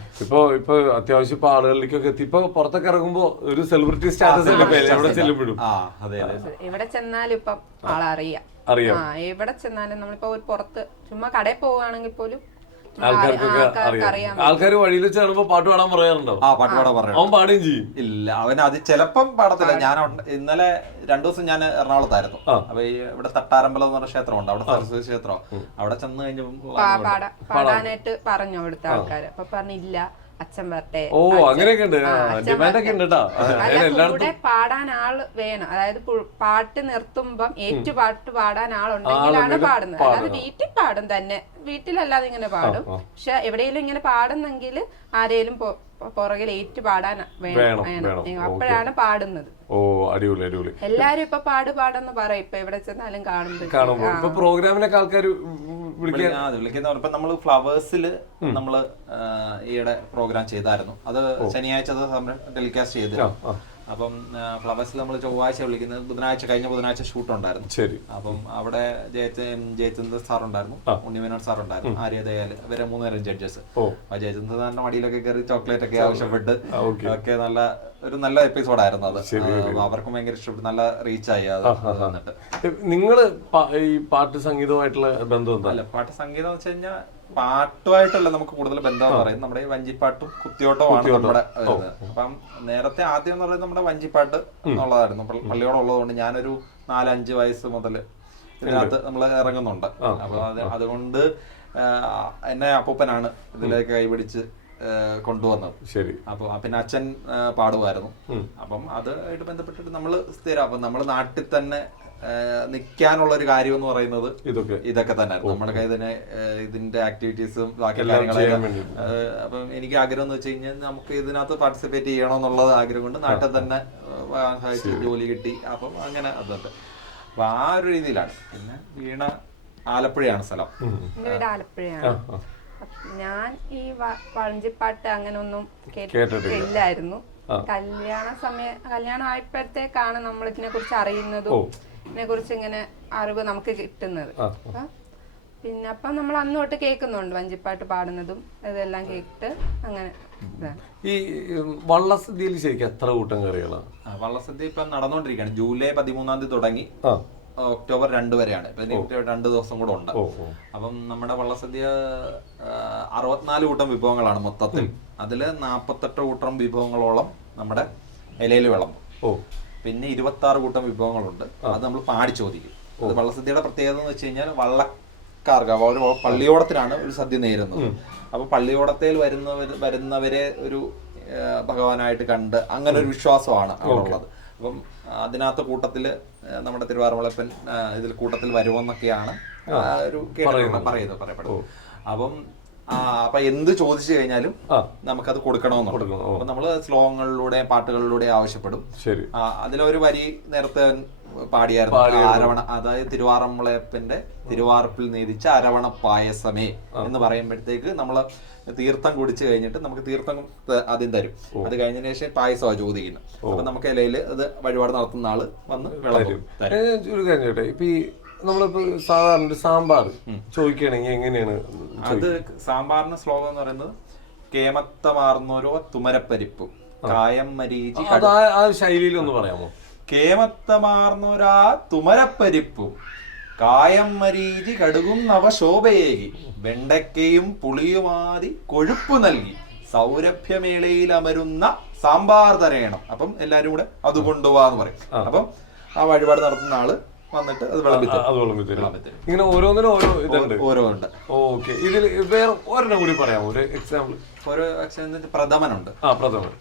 ഇപ്പൊ അത്യാവശ്യം ഇപ്പൊ ആളുകളിലേക്കൊക്കെ എത്തി. ഇപ്പൊ പുറത്തൊക്കെ ഇറങ്ങുമ്പോ ഒരു സെലിബ്രിറ്റി സ്റ്റാറ്റസ് എവിടെ ചെല്ലുമ്പോഴും. എവിടെ ചെന്നാലും ഇപ്പം ആളറിയാം. എവിടെ ചെന്നാലും നമ്മളിപ്പോ പുറത്ത് ചുമ്മാ കടയിൽ പോവുകയാണെങ്കിൽ പോലും ആൾക്കാർ വഴിയിൽ വെച്ച് കാണുമ്പോ പാട്ട് പാടാൻ പറയാറുണ്ടോ? പാട്ട് പാടാൻ പറയാം. അവൻ പാടുകയും ചെയ്യും. ഇല്ല, അവൻ അത് ചിലപ്പം പാടത്തില്ല. ഞാൻ ഇന്നലെ 2 ദിവസം ഞാൻ എറണാകുളത്തായിരുന്നു. അപ്പൊ ഈ ഇവിടെ തട്ടാരമ്പലം എന്ന് പറഞ്ഞ ക്ഷേത്രമുണ്ട്, അവിടെ സരസ്വതി ക്ഷേത്രം. അവിടെ ചെന്ന് കഴിഞ്ഞപ്പോ പാടാനായിട്ട് പറഞ്ഞു അവിടുത്തെ ആൾക്കാര്. അപ്പൊ പറഞ്ഞില്ല, അച്ഛൻ വരട്ടെ. ഓ, അങ്ങനെയൊക്കെ ഉണ്ട്, ഡിമാൻഡൊക്കെ ഉണ്ട് കേട്ടോ. കൂടെ പാടാൻ ആള് വേണം. അതായത് പാട്ട് നിർത്തുമ്പം ഏറ്റുപാട്ട് പാടാൻ ആളുണ്ടെങ്കിലാണ് പാടുന്നത്. അല്ലാതെ വീട്ടിൽ പാടും തന്നെ, വീട്ടിലല്ലാതെ ഇങ്ങനെ പാടും. പക്ഷെ എവിടെയെങ്കിലും ഇങ്ങനെ പാടുന്നെങ്കിൽ ആരേലും പുറകിൽ ഏറ്റു പാടാൻ വേണം, അപ്പോഴാണ് പാടുന്നത്. ഓ, അടിപൊളി അടിപൊളി. എല്ലാരും ഇപ്പൊ പാടുന്ന് പറയും. ഇപ്പൊ എവിടെ ചെന്നാലും കാണുമ്പോ പ്രോഗ്രാമിനൊക്കെ ആൾക്കാർ വിളിക്കുന്ന. ഇപ്പൊ നമ്മള് ഫ്ലവേഴ്സില് നമ്മള് ഈയിടെ പ്രോഗ്രാം ചെയ്തായിരുന്നു. അത് ശനിയാഴ്ച ടെലികാസ്റ്റ് ചെയ്തിരുന്നു. അപ്പം ഫ്ലവേഴ്സിൽ നമ്മൾ ചൊവ്വാഴ്ച വിളിക്കുന്നത് കഴിഞ്ഞ ബുധനാഴ്ച ഷൂട്ട് ഉണ്ടായിരുന്നു. ശരി. അപ്പം അവിടെ ജയചന്ദ്രൻ സാർ ഉണ്ടായിരുന്നു, ഉണ്ണിമേനോൻ സാർ ഉണ്ടായിരുന്നു, ആര്യ ദയാൽ, ഇവരെ 3 പേരും ജഡ്ജസ്. ജയചന്ദ്രൻ സാറിന്റെ മടിയിലൊക്കെ കയറി ചോക്ലേറ്റ് ഒക്കെ ആവശ്യപ്പെട്ട് ഒക്കെ നല്ല എപ്പിസോഡായിരുന്നു അത്. അവർക്കും ഭയങ്കര ഇഷ്ടപ്പെട്ടു, നല്ല റീച്ചായി അത് വന്നിട്ട്. നിങ്ങള് ഈ പാട്ട് സംഗീതമായിട്ടുള്ള ബന്ധം എന്താ? അല്ല, പാട്ട് സംഗീതം എന്ന് വെച്ച് കഴിഞ്ഞാൽ പാട്ടുമായിട്ടല്ല നമുക്ക് കൂടുതൽ ബന്ധം എന്ന് പറയുന്നത്. നമ്മുടെ ഈ വഞ്ചിപ്പാട്ടും കുത്തിയോട്ടമാണ് നമ്മുടെ വരുന്നത്. അപ്പം നേരത്തെ ആദ്യം എന്ന് പറയുന്നത് നമ്മുടെ വഞ്ചിപ്പാട്ട് എന്നുള്ളതായിരുന്നു. പള്ളിയോടം ഉള്ളതുകൊണ്ട് ഞാനൊരു 4-5 വയസ്സ് മുതൽ ഇതിനകത്ത് നമ്മൾ ഇറങ്ങുന്നുണ്ട്. അപ്പൊ അതുകൊണ്ട് എന്നെ അപ്പൂപ്പനാണ് ഇതിലേക്ക് കൈപിടിച്ച് കൊണ്ടുവന്നത്. ശരി. അപ്പൊ പിന്നെ അച്ഛൻ പാടുമായിരുന്നു. അപ്പം അതുമായിട്ട് ബന്ധപ്പെട്ടിട്ട് നമ്മള് സ്ഥിരം, അപ്പൊ നമ്മള് നാട്ടിൽ തന്നെ നിൽക്കാനുള്ള ഒരു കാര്യം എന്ന് പറയുന്നത് ഇതൊക്കെ തന്നെ. നമ്മുടെ കയ്യിൽ ഇതിന്റെ ആക്ടിവിറ്റീസും ബാക്കി കാര്യങ്ങളെല്ലാം. അപ്പം എനിക്ക് ആഗ്രഹം എന്ന് വെച്ച് കഴിഞ്ഞാൽ നമുക്ക് ഇതിനകത്ത് പാർട്ടിസിപ്പേറ്റ് ചെയ്യണമെന്നുള്ളത് ആഗ്രഹം കൊണ്ട് നാട്ടിൽ തന്നെ ജോലി കിട്ടി. അപ്പം അങ്ങനെ അതുണ്ട്. അപ്പൊ ആ ഒരു രീതിയിലാണ്. പിന്നെ വീണ ആലപ്പുഴയാണ് സ്ഥലം. ആലപ്പുഴയാണ്. ഞാൻ ഈ വഞ്ചിപ്പാട്ട് അങ്ങനെ ഒന്നും കേട്ടിട്ടില്ലായിരുന്നു. കല്യാണം ആയപ്പോഴത്തേക്കാണ് നമ്മൾ ഇതിനെ കുറിച്ച് അറിയുന്നതും ഇതിനെ കുറിച്ച് ഇങ്ങനെ അറിവ് നമുക്ക് കിട്ടുന്നത്. പിന്നെ അപ്പം നമ്മൾ അന്ന് തൊട്ട് കേൾക്കുന്നുണ്ട് വഞ്ചിപ്പാട്ട് പാടുന്നതും ഇതെല്ലാം കേട്ടിട്ട് അങ്ങനെ. ഈ വള്ളസദ്യയിൽ ശരിക്കും എത്ര കൂട്ടം കറികളാണ്? വള്ളസദ്യ ഇപ്പൊ നടന്നുകൊണ്ടിരിക്കുകയാണ്. ജൂലൈ 13 തുടങ്ങി ഒക്ടോബർ 2 വരെയാണ്. ഇപ്പൊ 2 ദിവസം കൂടെ ഉണ്ട്. അപ്പം നമ്മുടെ വള്ളസദ്യ 64 കൂട്ടം വിഭവങ്ങളാണ് മൊത്തത്തിൽ. അതില് 48 കൂട്ടം വിഭവങ്ങളോളം നമ്മുടെ ഇലയിൽ വിളമ്പും. പിന്നെ 26 കൂട്ടം വിഭവങ്ങളുണ്ട്. അത് നമ്മൾ പാടി ചോദിക്കും. അത് വള്ളസദ്യയുടെ പ്രത്യേകത എന്ന് വെച്ച് കഴിഞ്ഞാൽ വള്ളക്കാർക്ക് പള്ളിയോടത്തിനാണ് ഒരു സദ്യ നേരുന്നത്. അപ്പൊ പള്ളിയോടത്തിൽ വരുന്നവരെ ഒരു ഭഗവാനായിട്ട് കണ്ട് അങ്ങനെ ഒരു വിശ്വാസമാണ് അവിടെ ഉള്ളത്. അപ്പം അതിനകത്ത് കൂട്ടത്തില് നമ്മുടെ തിരുവാറന്മുളപ്പൻ ഇതിൽ കൂട്ടത്തിൽ വരുമെന്നൊക്കെയാണ് ഒരു പറയപ്പെടുന്നത്. അപ്പം അപ്പൊ എന്ത് ചോദിച്ചു കഴിഞ്ഞാലും നമുക്കത് കൊടുക്കണമെന്നുണ്ട്. അപ്പൊ നമ്മള് ശ്ലോകങ്ങളിലൂടെ പാട്ടുകളിലൂടെ ആവശ്യപ്പെടും. അതിലൊരു വരി നേരത്തെ പാടിയായിരുന്നു, അരവണ, അതായത് തിരുവാറന്മുളയപ്പന്റെ തിരുവാർപ്പിൽ നീതിച്ച അരവണ പായസമേ എന്ന് പറയുമ്പോഴത്തേക്ക് നമ്മള് തീർത്ഥം കുടിച്ചു കഴിഞ്ഞിട്ട് നമുക്ക് തീർത്ഥം ആദ്യം തരും. അത് കഴിഞ്ഞതിന് ശേഷം പായസമാണ് ചോദിക്കുന്നത്. അപ്പൊ നമുക്ക് ഇലയില് അത് വഴിപാട് നടത്തുന്ന ആള് വന്ന് വിളമ്പും. ഇപ്പൊ ഈ നമ്മളിപ്പോ സാധാരണ സാമ്പാർ ചോദിക്കുകയാണെങ്കിൽ എങ്ങനെയാണ് അത്? സാമ്പാറിന് ശ്ലോകം എന്ന് പറയുന്നത് കേമത്തമാർന്നോരോ തുമരപ്പരിപ്പു കായം മരീചി. ആ ശൈലിയിൽ ഒന്ന് പറയാമോ? കേമത്തമാർന്നൊരാ തുമരപ്പരിപ്പും കായം മരീചി കടുകും നവശോഭയേകി വെണ്ടയ്ക്കയും പുളിയുമാതി കൊഴുപ്പ് നൽകി സൗരഭ്യമേളയിൽ അമരുന്ന സാമ്പാർ തരയണം. അപ്പം എല്ലാരും കൂടെ അത് കൊണ്ടുപോവാന്ന് പറയും. അപ്പം ആ വഴിപാട് നടത്തുന്ന ആള് വന്നിട്ട് അത് വിളമ്പിത്തരും. ഇങ്ങനെ ഓരോന്നിനും ഓരോ ഇതുണ്ട്. ഓരോ ഉണ്ട്. ഓക്കെ. ഇതിൽ വേറെ ഒരെണ്ണം കൂടി പറയാമോ? ഒരു എക്സാമ്പിൾ. ഒരു എക്സാമ്പിൾ പ്രഥമനുണ്ട്. പ്രഥമൻ.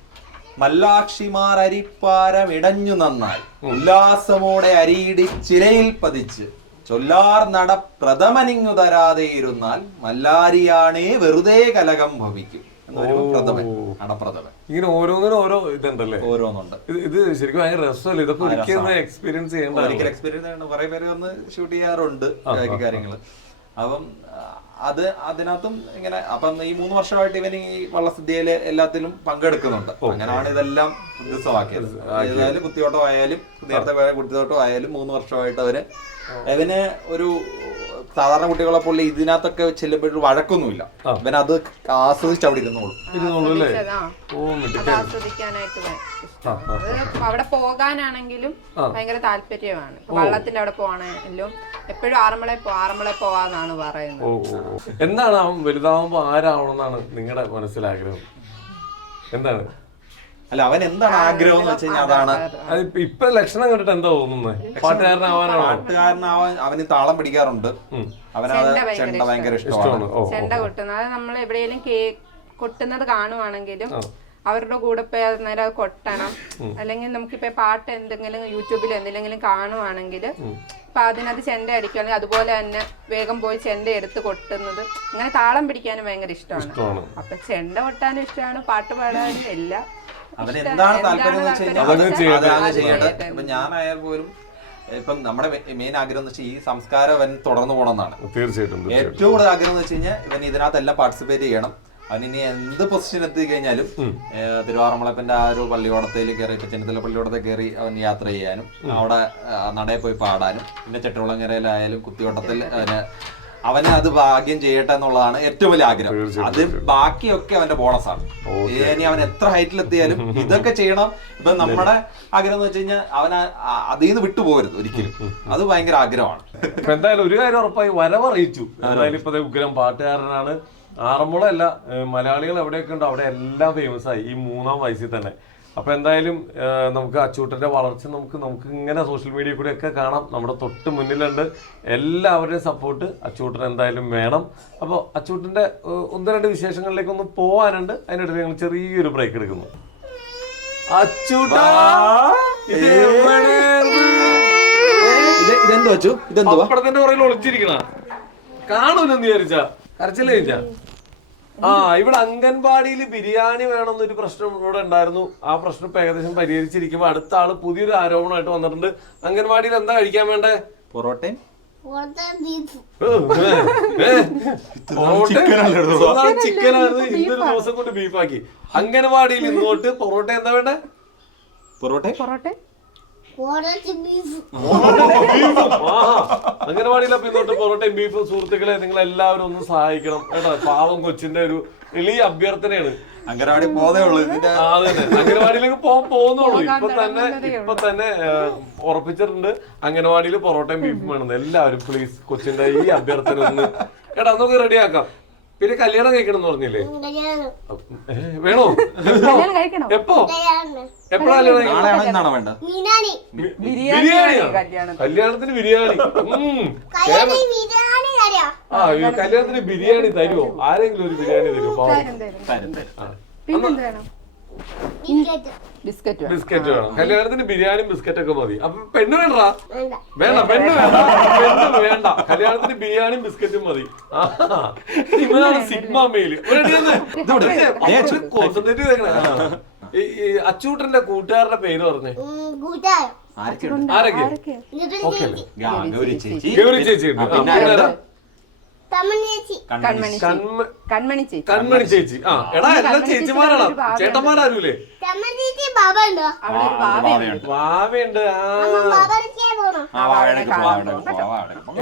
മല്ലാക്ഷിമാർ അരിപ്പാരം ഇടഞ്ഞു നന്നായി ഉല്ലാസമോടെ അരിയിടി ചിലയിൽ പതിച്ച് ചൊല്ലാർ നട പ്രഥമനിങ്ങു തരാതെ ഇരുന്നാൽ മല്ലാരിയാണേ വെറുതെ കലകം ഭവിക്കും എന്നൊരു പ്രഥമൻ, അടപ്രഥമൻ. ഇങ്ങനെ ഓരോന്നിനും ഓരോ ഇതുണ്ടല്ലേ? ഓരോന്നുണ്ട്. ഇത് ശരിക്കും ഭയങ്കര രസമല്ലേ? ഇതൊക്കെ ഒരിക്കലും എക്സ്പീരിയൻസ് ചെയ്യണ്ട. ഒരിക്കലും എക്സ്പീരിയൻസ് ചെയ്യണം. കുറെ പേര് വന്ന് ഷൂട്ട് ചെയ്യാറുണ്ട് കാര്യങ്ങള്. അപ്പം അത് അതിനകത്തും ഇങ്ങനെ. അപ്പം ഈ 3 വർഷമായിട്ട് ഇവൻ ഈ വള്ളസദ്യയില് എല്ലാത്തിലും പങ്കെടുക്കുന്നുണ്ട്. അങ്ങനെയാണ് ഇതെല്ലാം ഉദ്ദേശമാക്കിയത്. ഏതായാലും കുത്തിയോട്ടം ആയാലും നേരത്തെ കുത്തിയോട്ടം ആയാലും 3 വർഷമായിട്ട് ഇവന് ഒരു സാധാരണ കുട്ടികളെ പോലെ ഇതിനകത്തൊക്കെ ചെല്ലുമ്പോഴും വഴക്കൊന്നുമില്ല. ഇവനത് ആസ്വദിച്ച് അവിടെ ഇരുന്നോളൂ. അവിടെ പോകാനാണെങ്കിലും ഭയങ്കര താല്പര്യമാണ്. വള്ളത്തിന്റെ അവിടെ പോവാണെങ്കിലും എപ്പോഴും ആറന്മുള പോവാന്നാണ് പറയുന്നത്. എന്താണ് അവൻ വലുതാവുമ്പോ ആരാവണമെന്നാണ് നിങ്ങളുടെ മനസ്സിലാഗ്രഹം? എന്താണ്? അല്ല, അവൻ എന്താണ് ആഗ്രഹം എന്ന് വെച്ച് കഴിഞ്ഞാൽ അതാണ്. ഇപ്പൊ ലക്ഷണം കണ്ടിട്ട് എന്താ തോന്നുന്നത്? പാട്ടുകാരനാവാൻ അവന് താളം പിടിക്കാറുണ്ട്. അവനത് ചെണ്ട ഭയങ്കര ഇഷ്ടമാണ്. ചെണ്ട കൊട്ടുന്നത്, അത് നമ്മൾ എവിടെയെങ്കിലും കൊട്ടുന്നത് കാണുവാണെങ്കിലും അവരുടെ കൂടെ പോയി നേരം അത് കൊട്ടണം. അല്ലെങ്കിൽ നമുക്കിപ്പോ പാട്ട് എന്തെങ്കിലും യൂട്യൂബിൽ എന്തെങ്കിലും കാണുവാണെങ്കിൽ അപ്പൊ അതിനകത്ത് ചെണ്ട അടിക്കുകയാണെങ്കിൽ അതുപോലെ തന്നെ വേഗം പോയി ചെണ്ട എടുത്ത് കൊട്ടുന്നത്, അങ്ങനെ താളം പിടിക്കാനും ഭയങ്കര ഇഷ്ടമാണ്. അപ്പൊ ചെണ്ട കൊട്ടാനും ഇഷ്ടമാണ്, പാട്ട് പാടാനും എല്ലാം. അവന് എന്താണ് താല്പര്യം എന്ന് വെച്ച് കഴിഞ്ഞാൽ ചെയ്യേണ്ടത്. ഇപ്പൊ ഞാനായാൽ പോലും ഇപ്പം നമ്മുടെ മെയിൻ ആഗ്രഹം എന്ന് വെച്ചാൽ ഈ സംസ്കാരം അവൻ തുടർന്നു പോകണം എന്നാണ്. തീർച്ചയായിട്ടും. ഏറ്റവും കൂടുതൽ ആഗ്രഹം എന്ന് വെച്ച് കഴിഞ്ഞാൽ ഇവൻ ഇതിനകത്തെല്ലാം പാർട്ടിസിപ്പേറ്റ് ചെയ്യണം. അവനിനി എന്ത് പൊസിഷൻ എത്തി കഴിഞ്ഞാലും തിരുവാറന്മുളപ്പിന്റെ ആ ഒരു പള്ളിയോടത്തിൽ കയറി, ഇപ്പൊ ചെന്നിത്തല പള്ളിയോടത്തിൽ കയറി അവൻ യാത്ര ചെയ്യാനും അവിടെ നടയിൽ പോയി പാടാനും, പിന്നെ ചെട്ടുകുളങ്ങരയിലായാലും കുത്തിയോട്ടത്തിൽ അവന് അത് ഭാഗ്യം ചെയ്യട്ടെ എന്നുള്ളതാണ് ഏറ്റവും വലിയ ആഗ്രഹം. അത് ബാക്കിയൊക്കെ അവന്റെ ബോണസാണ്. ഇനി അവൻ എത്ര ഹൈറ്റിലെത്തിയാലും ഇതൊക്കെ ചെയ്യണം. ഇപ്പൊ നമ്മുടെ ആഗ്രഹം എന്ന് വെച്ച് കഴിഞ്ഞാൽ അവൻ അതിൽ നിന്ന് വിട്ടുപോകരുത് ഒരിക്കലും. അത് ഭയങ്കര ആഗ്രഹമാണ്. എന്തായാലും ഒരു കാര്യം ഉറപ്പായി വരവറിയിച്ചു. എന്തായാലും ഇപ്പൊ ഉഗ്രം പാട്ടുകാരനാണ്. ആറന്മുള അല്ല, മലയാളികൾ എവിടെയൊക്കെ ഉണ്ടോ അവിടെ എല്ലാം ഫേമസ് ആയി ഈ 3-ാം വയസ്സിൽ തന്നെ. അപ്പൊ എന്തായാലും നമുക്ക് അച്ചൂട്ടന്റെ വളർച്ച നമുക്ക് ഇങ്ങനെ സോഷ്യൽ മീഡിയ കൂടെ ഒക്കെ കാണാം. നമ്മുടെ തൊട്ട് മുന്നിലുണ്ട്. എല്ലാവരുടെയും സപ്പോർട്ട് അച്ചൂട്ടൻ എന്തായാലും വേണം. അപ്പോൾ അച്ചൂട്ടന്റെ 1-2 വിശേഷങ്ങളിലേക്ക് ഒന്ന് പോവാനുണ്ട്. അതിനിടയിൽ ഞങ്ങൾ ചെറിയൊരു ബ്രേക്ക് എടുക്കുന്നു. അച്ചൂട്ടാ ഇതെന്ത് വെച്ചു? ഇതെന്തുവാ? പപ്പടത്തിന്റെ പുറകിൽ ഒളിച്ചിരിക്കണ കാണൂലെന്ന് വിചാരിച്ചാ കരച്ചില്ല കഴിഞ്ഞാ. ഇവിടെ അംഗൻവാടിയിൽ ബിരിയാണി വേണമെന്നൊരു പ്രശ്നം ഇവിടെ ഉണ്ടായിരുന്നു. ആ പ്രശ്നം ഇപ്പൊ ഏകദേശം പരിഹരിച്ചിരിക്കുമ്പോ അടുത്ത ആള് പുതിയൊരു ആരോപണമായിട്ട് വന്നിട്ടുണ്ട്. അംഗൻവാടിയിൽ എന്താ കഴിക്കാൻ വേണ്ടേ? പൊറോട്ടയും ചിക്കനായിരുന്നു. ഇന്നൊരു ദിവസം കൊണ്ട് ബീഫാക്കി. അംഗൻവാടിയിൽ ഇങ്ങോട്ട് പൊറോട്ട എന്താ വേണ്ടേ? അംഗൻവാടിയിലപ്പോ ഇന്നോട്ട് പൊറോട്ടയും ബീഫും. സുഹൃത്തുക്കളെ, നിങ്ങൾ എല്ലാവരും ഒന്ന് സഹായിക്കണം കേട്ടോ. പാവം കൊച്ചിന്റെ ഒരു എളിയ അഭ്യർത്ഥനയാണ്. അംഗൻവാടി പോതേ ഉള്ളൂ. അംഗൻവാടിയിലേക്ക് പോകുന്നുള്ളൂ. ഇപ്പൊ തന്നെ ഉറപ്പിച്ചിട്ടുണ്ട് അംഗൻവാടിയിൽ പൊറോട്ടയും ബീഫും വേണമെന്ന്. എല്ലാവരും പ്ലീസ് കൊച്ചിന്റെ ഈ അഭ്യർത്ഥന ഒന്ന് കേട്ടോ നമുക്ക് റെഡിയാക്കാം. പിന്നെ കല്യാണം കഴിക്കണം എന്ന് പറഞ്ഞില്ലേ? വേണോ? എപ്പോ? എപ്പോഴാണ് വേണ്ട? ബിരിയാണിയോ? കല്യാണത്തിന് ബിരിയാണി. കല്യാണത്തിന് ബിരിയാണി തരുമോ? ആരെങ്കിലും ഒരു ബിരിയാണി തരുമോ? ബിസ്ക്കറ്റ് വേണം. കല്യാണത്തിന് ബിരിയാണിയും ബിസ്ക്കറ്റ് ഒക്കെ മതി. അപ്പൊ പെണ്ണ് വേണ്ട? പെണ്ണ് വേണ്ട. കല്യാണത്തിന് ബിരിയാണിയും ബിസ്ക്കറ്റും മതി. ഇവനാണ് സിഗ്മ മെയില്. കോൺസെൻട്രേറ്റ് ചെയ്തേക്കണേ. ഈ അച്ചൂട്ടന്റെ കൂട്ടുകാരുടെ പേര് പറഞ്ഞേ. ആരൊക്കെ? ഗൗരി ചേച്ചി ഉണ്ട്. കൺമണി ചേച്ചി. എടാ എല്ലാം ചേച്ചിമാരാണ്. ചേട്ടന്മാരാരൂലേ? വാവയുണ്ട്.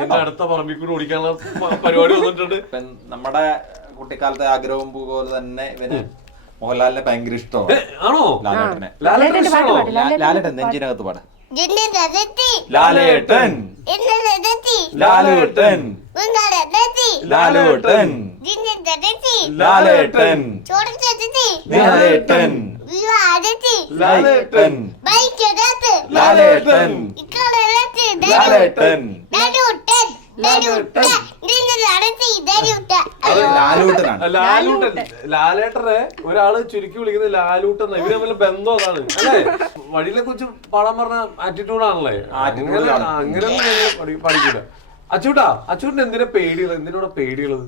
എന്റെ അടുത്ത പറമ്പിക്കൂടെ ഓടിക്കാനുള്ള പരിപാടി വന്നിട്ടുണ്ട്. നമ്മുടെ കുട്ടിക്കാലത്തെ ആഗ്രഹവും പോലെ തന്നെ ഇവന് മോഹൻലാലിനെ ഭയങ്കര ഇഷ്ടമാണ്. ആണോ? ലാലേട്ടനെ. ലാലേട്ടൻ നെഞ്ചിനകത്ത് പാടാ. ലാലേട്ടൻ ലാലേട്ടൻ ലാലേട്ടൻ ലാലേട്ടൻ ലാലേട്ടൻ ലാലേട്ടൻ ലാലേട്ടൻ ലാലേട്ടൻ ലാലേട്ടനെ ഒരാള് ചുരുക്കി വിളിക്കുന്നത് ലാലൂട്ടൻ. ഇവര് തമ്മിൽ ബന്ധം അതാണ് അല്ലേ? വഴിയിലെ കുറിച്ച് പാടാൻ പറഞ്ഞ ആറ്റിറ്റ്യൂഡാണല്ലേ? അങ്ങനെ പഠിക്കില്ല. അച്ചൂട്ടിന് എന്തിനാ പേടിയുള്ളത്? എന്തിനോടാ പേടിയുള്ളത്?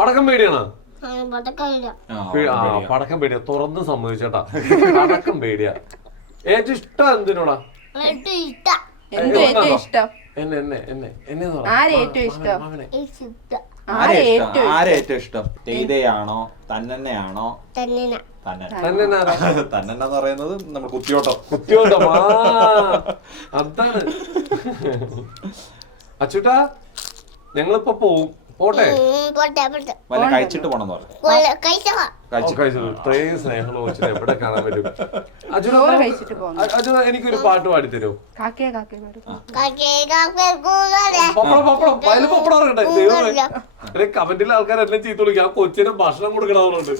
പടക്കം പേടിയാണോ? പടക്കം പേടിയാ. തുറന്ന് സമ്മതിച്ചേട്ടാ. പടക്കം പേടിയാ. ഏറ്റവും ഇഷ്ടം എന്തിനോടാ? ഏറ്റവും ഇഷ്ടം ആരേറ്റവും ഇഷ്ടം? തെയ്തയാണോ തന്നെയാണോ? തന്നെന്ന് പറയുന്നത് നമ്മൾ കുത്തിയോട്ടം. അതാണ്. അച്ചൂട്ടാ ഞങ്ങളിപ്പോ പോവും. പോട്ടെ. വല്ല കഴിച്ചിട്ട് പോണെന്ന് പറഞ്ഞു. ഇത്രയും സ്നേഹമുള്ള കൊച്ചിനെ എവിടെ കാണാൻ പറ്റും? അച്ഛൻ എനിക്കൊരു പാട്ട് പാടിത്തരോ? കമന്റിലെ ആൾക്കാരെല്ലാം ചീത്ത വിളിക്കും. ആ കൊച്ചിനെ ഭക്ഷണം കൊടുക്കണമെന്നുണ്ട്.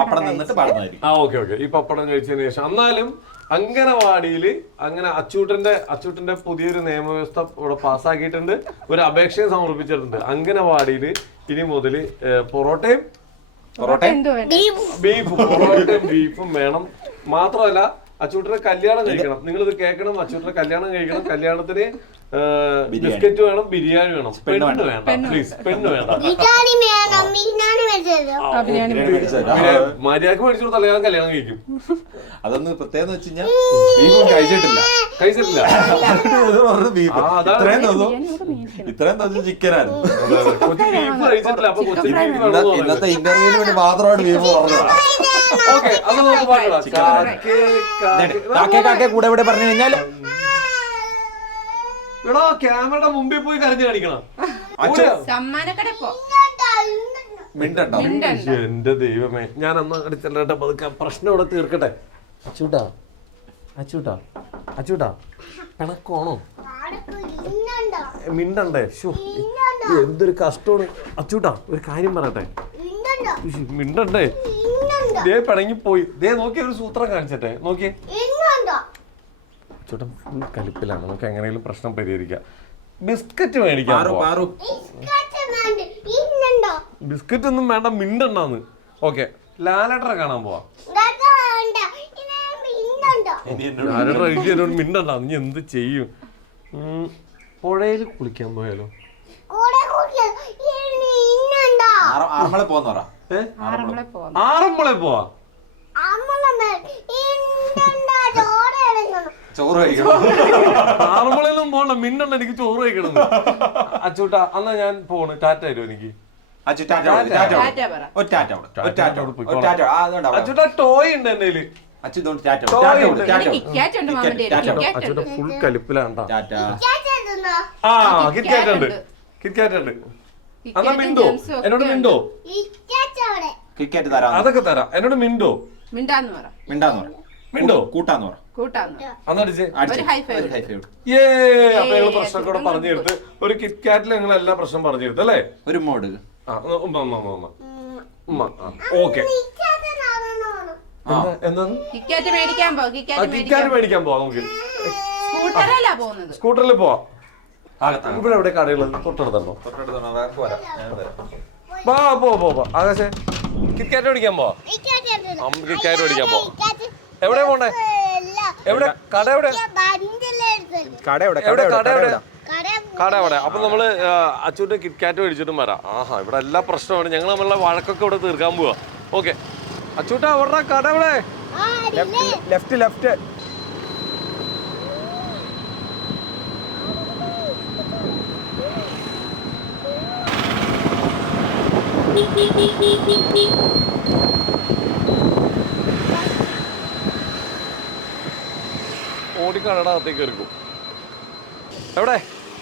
പപ്പടം നിന്നിട്ട് പാടുന്നതായിരിക്കും. ഓക്കെ. ഈ പപ്പടം കഴിച്ചതിന് ശേഷം എന്നാലും അംഗനവാടിയിൽ അങ്ങനെ അച്ചൂട്ടന്റെ പുതിയൊരു നിയമവ്യവസ്ഥ ഇവിടെ പാസ്സാക്കിയിട്ടുണ്ട്. ഒരു അപേക്ഷയും സമർപ്പിച്ചിട്ടുണ്ട്. അംഗനവാടിയിൽ ഇനി മുതൽ പൊറോട്ടയും ബീഫും വേണം. മാത്രമല്ല അച്ചൂട്ടനെ കല്യാണം കഴിക്കണം. നിങ്ങൾ ഇത് കേൾക്കണം. അച്ചൂട്ടനെ കല്യാണം കഴിക്കണം. കല്യാണത്തിന് ബിസ്ക്കറ്റ് വേണം, ബിരിയാണി വേണം, പെണ്ണ് വേണ്ട, പ്ലീസ് പെണ്ണ് വേണ്ട. മര്യാദക്ക് മേടിച്ചു കൊടുത്താൽ ഞാൻ കല്യാണം കഴിക്കും. അതൊന്ന് പ്രത്യേകം വെച്ച് കഴിഞ്ഞാൽ ബീഫ് കഴിച്ചിട്ടില്ല. ഇത്രയും ദിവസം ചിക്കനായിരുന്നു. ഇന്നത്തെ ഇന്റർവ്യൂവിന് വേണ്ടി മാത്രമായിട്ട് ബീഫ് പറഞ്ഞതാണ്. കൂടെ ഇവിടെ പറഞ്ഞു കഴിഞ്ഞാൽ എടാ ക്യാമറയുടെ മുമ്പിൽ പോയി കരഞ്ഞു കാണിക്കണം. എന്റെ ദൈവമേ, ഞാൻ അന്ന് അടിച്ചല്ലേട്ടെ പതുക്കെ പ്രശ്നം ഇവിടെ തീർക്കട്ടെ. അച്ചൂട്ടാ അച്ചൂട്ടാ അച്ചൂട്ടാ പിണക്കോണോ? മിണ്ടണ്ടേ? എന്തൊരു കഷ്ടമാണ് അച്ചൂട്ടാ. ഒരു കാര്യം പറയട്ടെ, മിണ്ടണ്ടേ? ദേ പിണങ്ങി പോയി. ദേ നോക്കിയ ഒരു സൂത്രം കാണിച്ചട്ടെ. നോക്കിയേ അച്ചൂട്ടൻ ഫുൾ കലിപ്പിലാണ്. നമുക്ക് എങ്ങനെയും പ്രശ്നം പരിഹരിക്കാം. ബിസ്ക്കറ്റ് മേടിക്കാം. ബിസ്ക്കറ്റ് ഒന്നും വേണ്ട, മിണ്ടണ്ടാന്ന്. ഓക്കെ, ലാലേട്ടനെ കാണാൻ പോവാം. ലാലേട്ടൻ എന്നോട് മിണ്ടണ്ടാന്ന്. നീ എന്ത് ചെയ്യും? പുഴയിൽ കുളിക്കാൻ പോയാലോ? ആറന്മുള പോവാ. ചോറ് കഴിക്കണം. ആറന്മുളയിലും പോകണ്ട, മിണ്ടണ്ട. എനിക്ക് ചോറ് കഴിക്കണം. അച്ചൂട്ടാ എന്നാ ഞാൻ പോണ്. ടാറ്റ തരുമോ എനിക്ക്? അച്ചൂട്ടാ ടോയ് ഉണ്ട് എന്റെ കയ്യില്. അച്ചൂട്ടാ ഫുൾ കലിപ്പിലാണ്ടാ. ആ കിറ്റ്കാറ്റ് ഉണ്ട്, കിറ്റ്കാറ്റ് ഉണ്ട്. എന്നാ മിണ്ടോ? എന്നോട് മിണ്ടോ? അതൊക്കെ തരാം. എന്നോട് മിണ്ടോ? മിണ്ടോ? കൂട്ടാന്ന് പറ. അന്നടിച്ച് അപ്പൊ ഞങ്ങള് പ്രശ്നം കൂടെ പറഞ്ഞു തീർത്ത്. ഒരു കിറ്റ്കാറ്റിൽ ഞങ്ങൾ എല്ലാ പ്രശ്നം പറഞ്ഞു തീർത്ത് അല്ലേ? ഒരു മോഡ്. ഓക്കെ, എന്താണ് കിറ്റ്കാറ്റ് മേടിക്കാൻ പോവാം. നമുക്ക് സ്കൂട്ടറിൽ പോവാം. ഇവിടെ എവിടെ കടയുള്ളത്? തൊട്ടടുത്തുണ്ടോ? പോ ആകാശേ, കിറ്റ്കാറ്റ് മേടിക്കാൻ പോവാ. കിറ്റ്കാറ്റ് മേടിക്കാൻ പോവാം. എവിടെ പോണ്ടേ? എവിടെ കട? എവിടെ കട എവിടെ? അപ്പൊ നമ്മള് അച്ചൂട്ട് കിറ്റ്കാറ്റ് മേടിച്ചിട്ടും വരാം. ആഹാ, ഇവിടെ എല്ലാ പ്രശ്നമാണ്. ഞങ്ങൾ നമ്മളുടെ വഴക്കൊക്കെ ഇവിടെ തീർക്കാൻ പോവാ. ഓക്കെ അച്ചൂട്ടാ, അവിടെ കട എവിടെ? Left left. ഓടിക്കടയുടെ അകത്തേക്ക് എടുക്കും. എവിടെ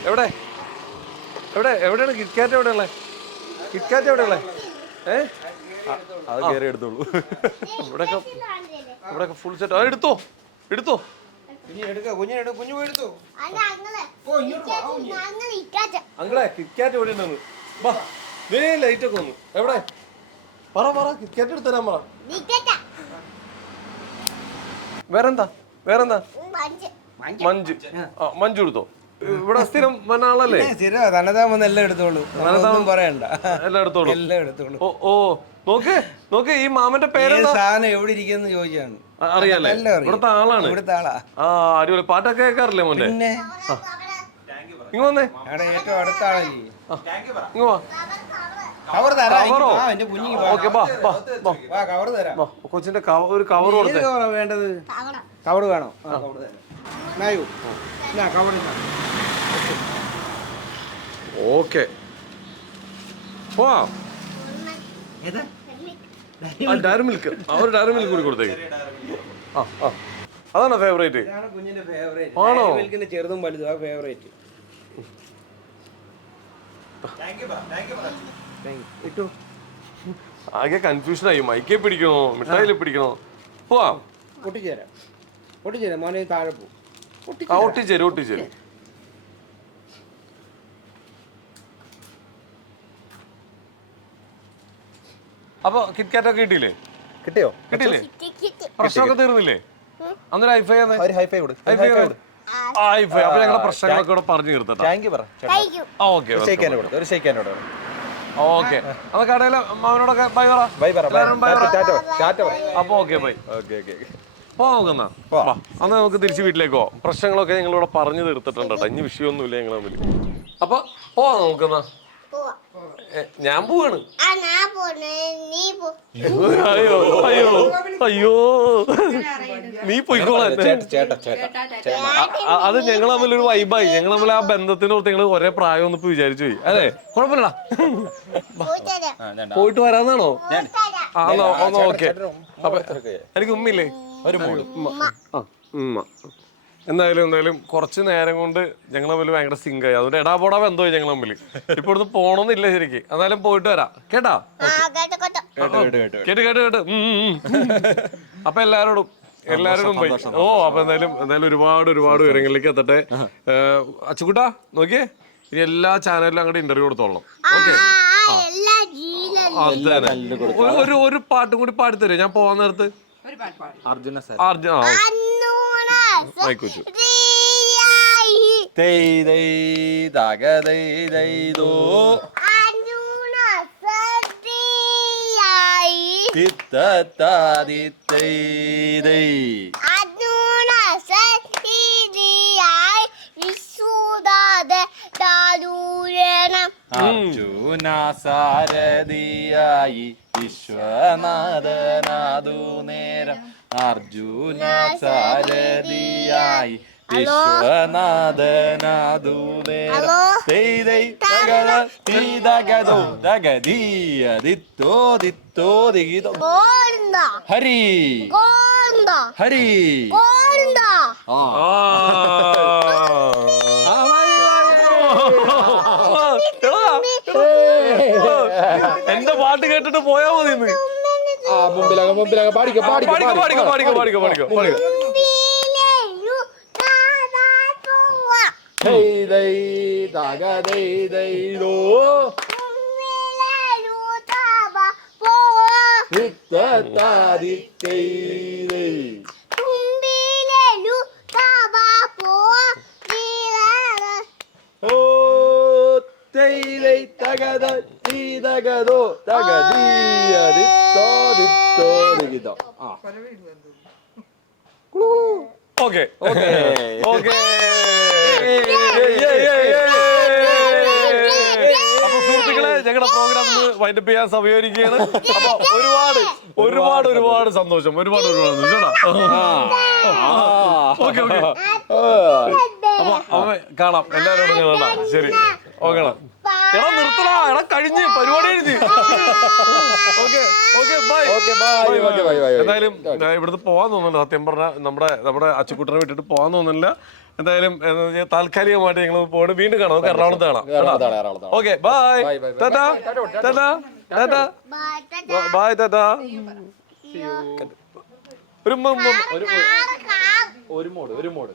എവിടെ എവിടെ എവിടെയാണ് കിറ്റ്കാറ്റ്? എവിടെയുള്ളേ കിറ്റ്കാറ്റ്? എവിടെയുള്ളേ? അത് കയറി എടുത്തോളൂ. ഇവിടെയൊക്കെ ഫുൾ സെറ്റ്. അത് എടുത്തോ എടുത്തോ. അങ്ങളെ കിറ്റ്കാറ്റ് എവിടെ ഉണ്ടെന്ന് വാ. ലൈറ്റ് ഒക്കെ വന്നു. എവിടെ? പറ കിറ്റ്കാറ്റ് എടുത്തരാൻ പറ. വേറെന്താ? മഞ്ജു. മഞ്ജു എടുത്തോ. ഇവിടെ സ്ഥിരം വന്ന ആളല്ലേ? എല്ലാം എടുത്തോളൂ, പറയണ്ട. എല്ലാം എടുത്തോളൂ. ഓ നോക്ക് ഈ മാമന്റെ പേരെന്താ? സാധനം എവിടെ ഇരിക്കുന്നു ചോദിച്ചാണ്. അറിയാലേ? ഇവിടുത്തെ ആളാണ്. ആ അടിപൊളി. പാട്ടൊക്കെ കേൾക്കാറില്ലേ മോനെ? ഇങ്ങ് വന്നേ. ഏറ്റവും അടുത്ത ആളല്ലേ? ഇങ്ങ് വാ. കൊച്ചിന്റെ ഒരു കവർ കൊടുത്തേ. വേണ്ടത് കവർ വേണോ? ഓക്കെ പോവാം. Dairy milk. അവർ ഡയറി മിൽക്ക് കൂടി കൊടുത്തേക്ക്. അതാണോ ഫേവറേറ്റ്? കുഞ്ഞിന്റെ ഫേവറേറ്റ്. ആണോ? ചെറുതും വലുതും ഫേവറേറ്റ്. ആകെ കൺഫ്യൂഷനായി. മൈക്കേ പിടിക്കണോ മിഠായില് പിടിക്കണോ? പോവാം. ഒട്ടിച്ചേരാം മോനെ. താഴെ പോകും. ഒട്ടിച്ചേരും. അപ്പൊ കിറ്റ്കാറ്റൊക്കെ കിട്ടിയില്ലേ? കിട്ടിയില്ലേ? പ്രശ്നമൊക്കെ തീർന്നില്ലേ? അന്നൊരു ഹൈഫൈ. അപ്പൊ ഞങ്ങളുടെ പ്രശ്നങ്ങളൊക്കെ ഇവിടെ പറഞ്ഞു തീർത്തട്ടെ. ഓക്കെ അപ്പൊ കടയിലെ മാമനോടൊക്കെ ബൈ പറ. അപ്പൊ ഓക്കെ ബൈ. നോക്കുന്ന അന്ന് നമുക്ക് തിരിച്ച് വീട്ടിലേക്ക് പോവാം. പ്രശ്നങ്ങളൊക്കെ ഞങ്ങളിവിടെ പറഞ്ഞു തീർത്തിട്ടുണ്ട് കേട്ടോ. ഇനി വിഷയമൊന്നുമില്ല ഞങ്ങൾ തമ്മിൽ. അപ്പൊ പോവാ നോക്കുന്ന. ഞാൻ പോവാണ്. അയ്യോ അയ്യോ അയ്യോ നീ പോയിക്കോളാം. അത് ഞങ്ങൾ തമ്മിലൊരു വൈബായി. ഞങ്ങൾ തമ്മിൽ ആ ബന്ധത്തിനോർത്ത് ഞങ്ങൾ ഒരേ പ്രായം ഒന്നിപ്പോ വിചാരിച്ചു പോയി. അതെ കുഴപ്പമില്ല. പോയിട്ട് വരാന്നാണോ? ആണോ? ഓക്കെ. അപ്പൊ എനിക്ക് ഉമ്മയില്ലേ? ഉമ്മ. എന്തായാലും കുറച്ച് നേരം കൊണ്ട് ഞങ്ങൾ തമ്മിൽ ഭയങ്കര സിങ്കായി. അതുകൊണ്ട് എടാപോടാ ബന്ധമായി ഞങ്ങൾ തമ്മിൽ. ഇപ്പൊ ഇവിടുന്ന് പോണോന്നില്ല ശരിക്ക്. എന്നാലും പോയിട്ട് വരാം കേട്ടാ. കേട്ട്. അപ്പൊ എല്ലാരോടും പോയി. അപ്പൊ എന്തായാലും ഒരുപാട് ഉയരങ്ങളിലേക്ക് എത്തട്ടെ. അച്ചുകുട്ടാ നോക്കിയേ, ഇനി എല്ലാ ചാനലിലും അങ്ങോട്ട് ഇന്റർവ്യൂ കൊടുത്തോളണം. ഓക്കെ. ഒരു പാട്ടും കൂടി പാടിത്തരോ ഞാൻ പോവാൻ നേരത്ത്? അർജുന വായിക്കോച്ചു. അർജുന സാരഥിയായി വിശ്വനാഥനാദു നേരം. അർജുന സാരഥിയായി വിശ്വനാഥനാദു നേരം. ഹരി ഹരി. എന്റെ പാട്ട് കേട്ടിട്ട് പോയാ മതി. പാടിക്കോ. ഓക്കെ. അപ്പൊ സുഹൃത്തുക്കളെ, ഞങ്ങളുടെ പ്രോഗ്രാം വൈൻഡപ്പ് ചെയ്യാൻ സമയമായിരിക്കുകയാണ്. അപ്പൊ ഒരുപാട് സന്തോഷം. ഒരുപാട് ഓക്കെ. അപ്പൊ കാണാം എല്ലാവരോടും കാണാം. ശരി. ഓക്കെ. എടാ നിർത്തടാ. എടാ കഴിഞ്ഞ് പരിപാടി കഴിഞ്ഞ്. എന്തായാലും ഇവിടുന്ന് പോവാൻ തോന്നുന്നില്ല. സത്യം പറഞ്ഞാൽ നമ്മുടെ അച്ചുക്കുട്ടനെ വിട്ടിട്ട് പോവാൻ തോന്നുന്നില്ല. എന്തായാലും താൽക്കാലികമായിട്ട് ഞങ്ങൾ പോയിട്ട് വീണ്ടും കാണാം. നമുക്ക് എറണാകുളത്ത് കാണാം. Okay bye. ടാറ്റാ. ഒരു മോഡ്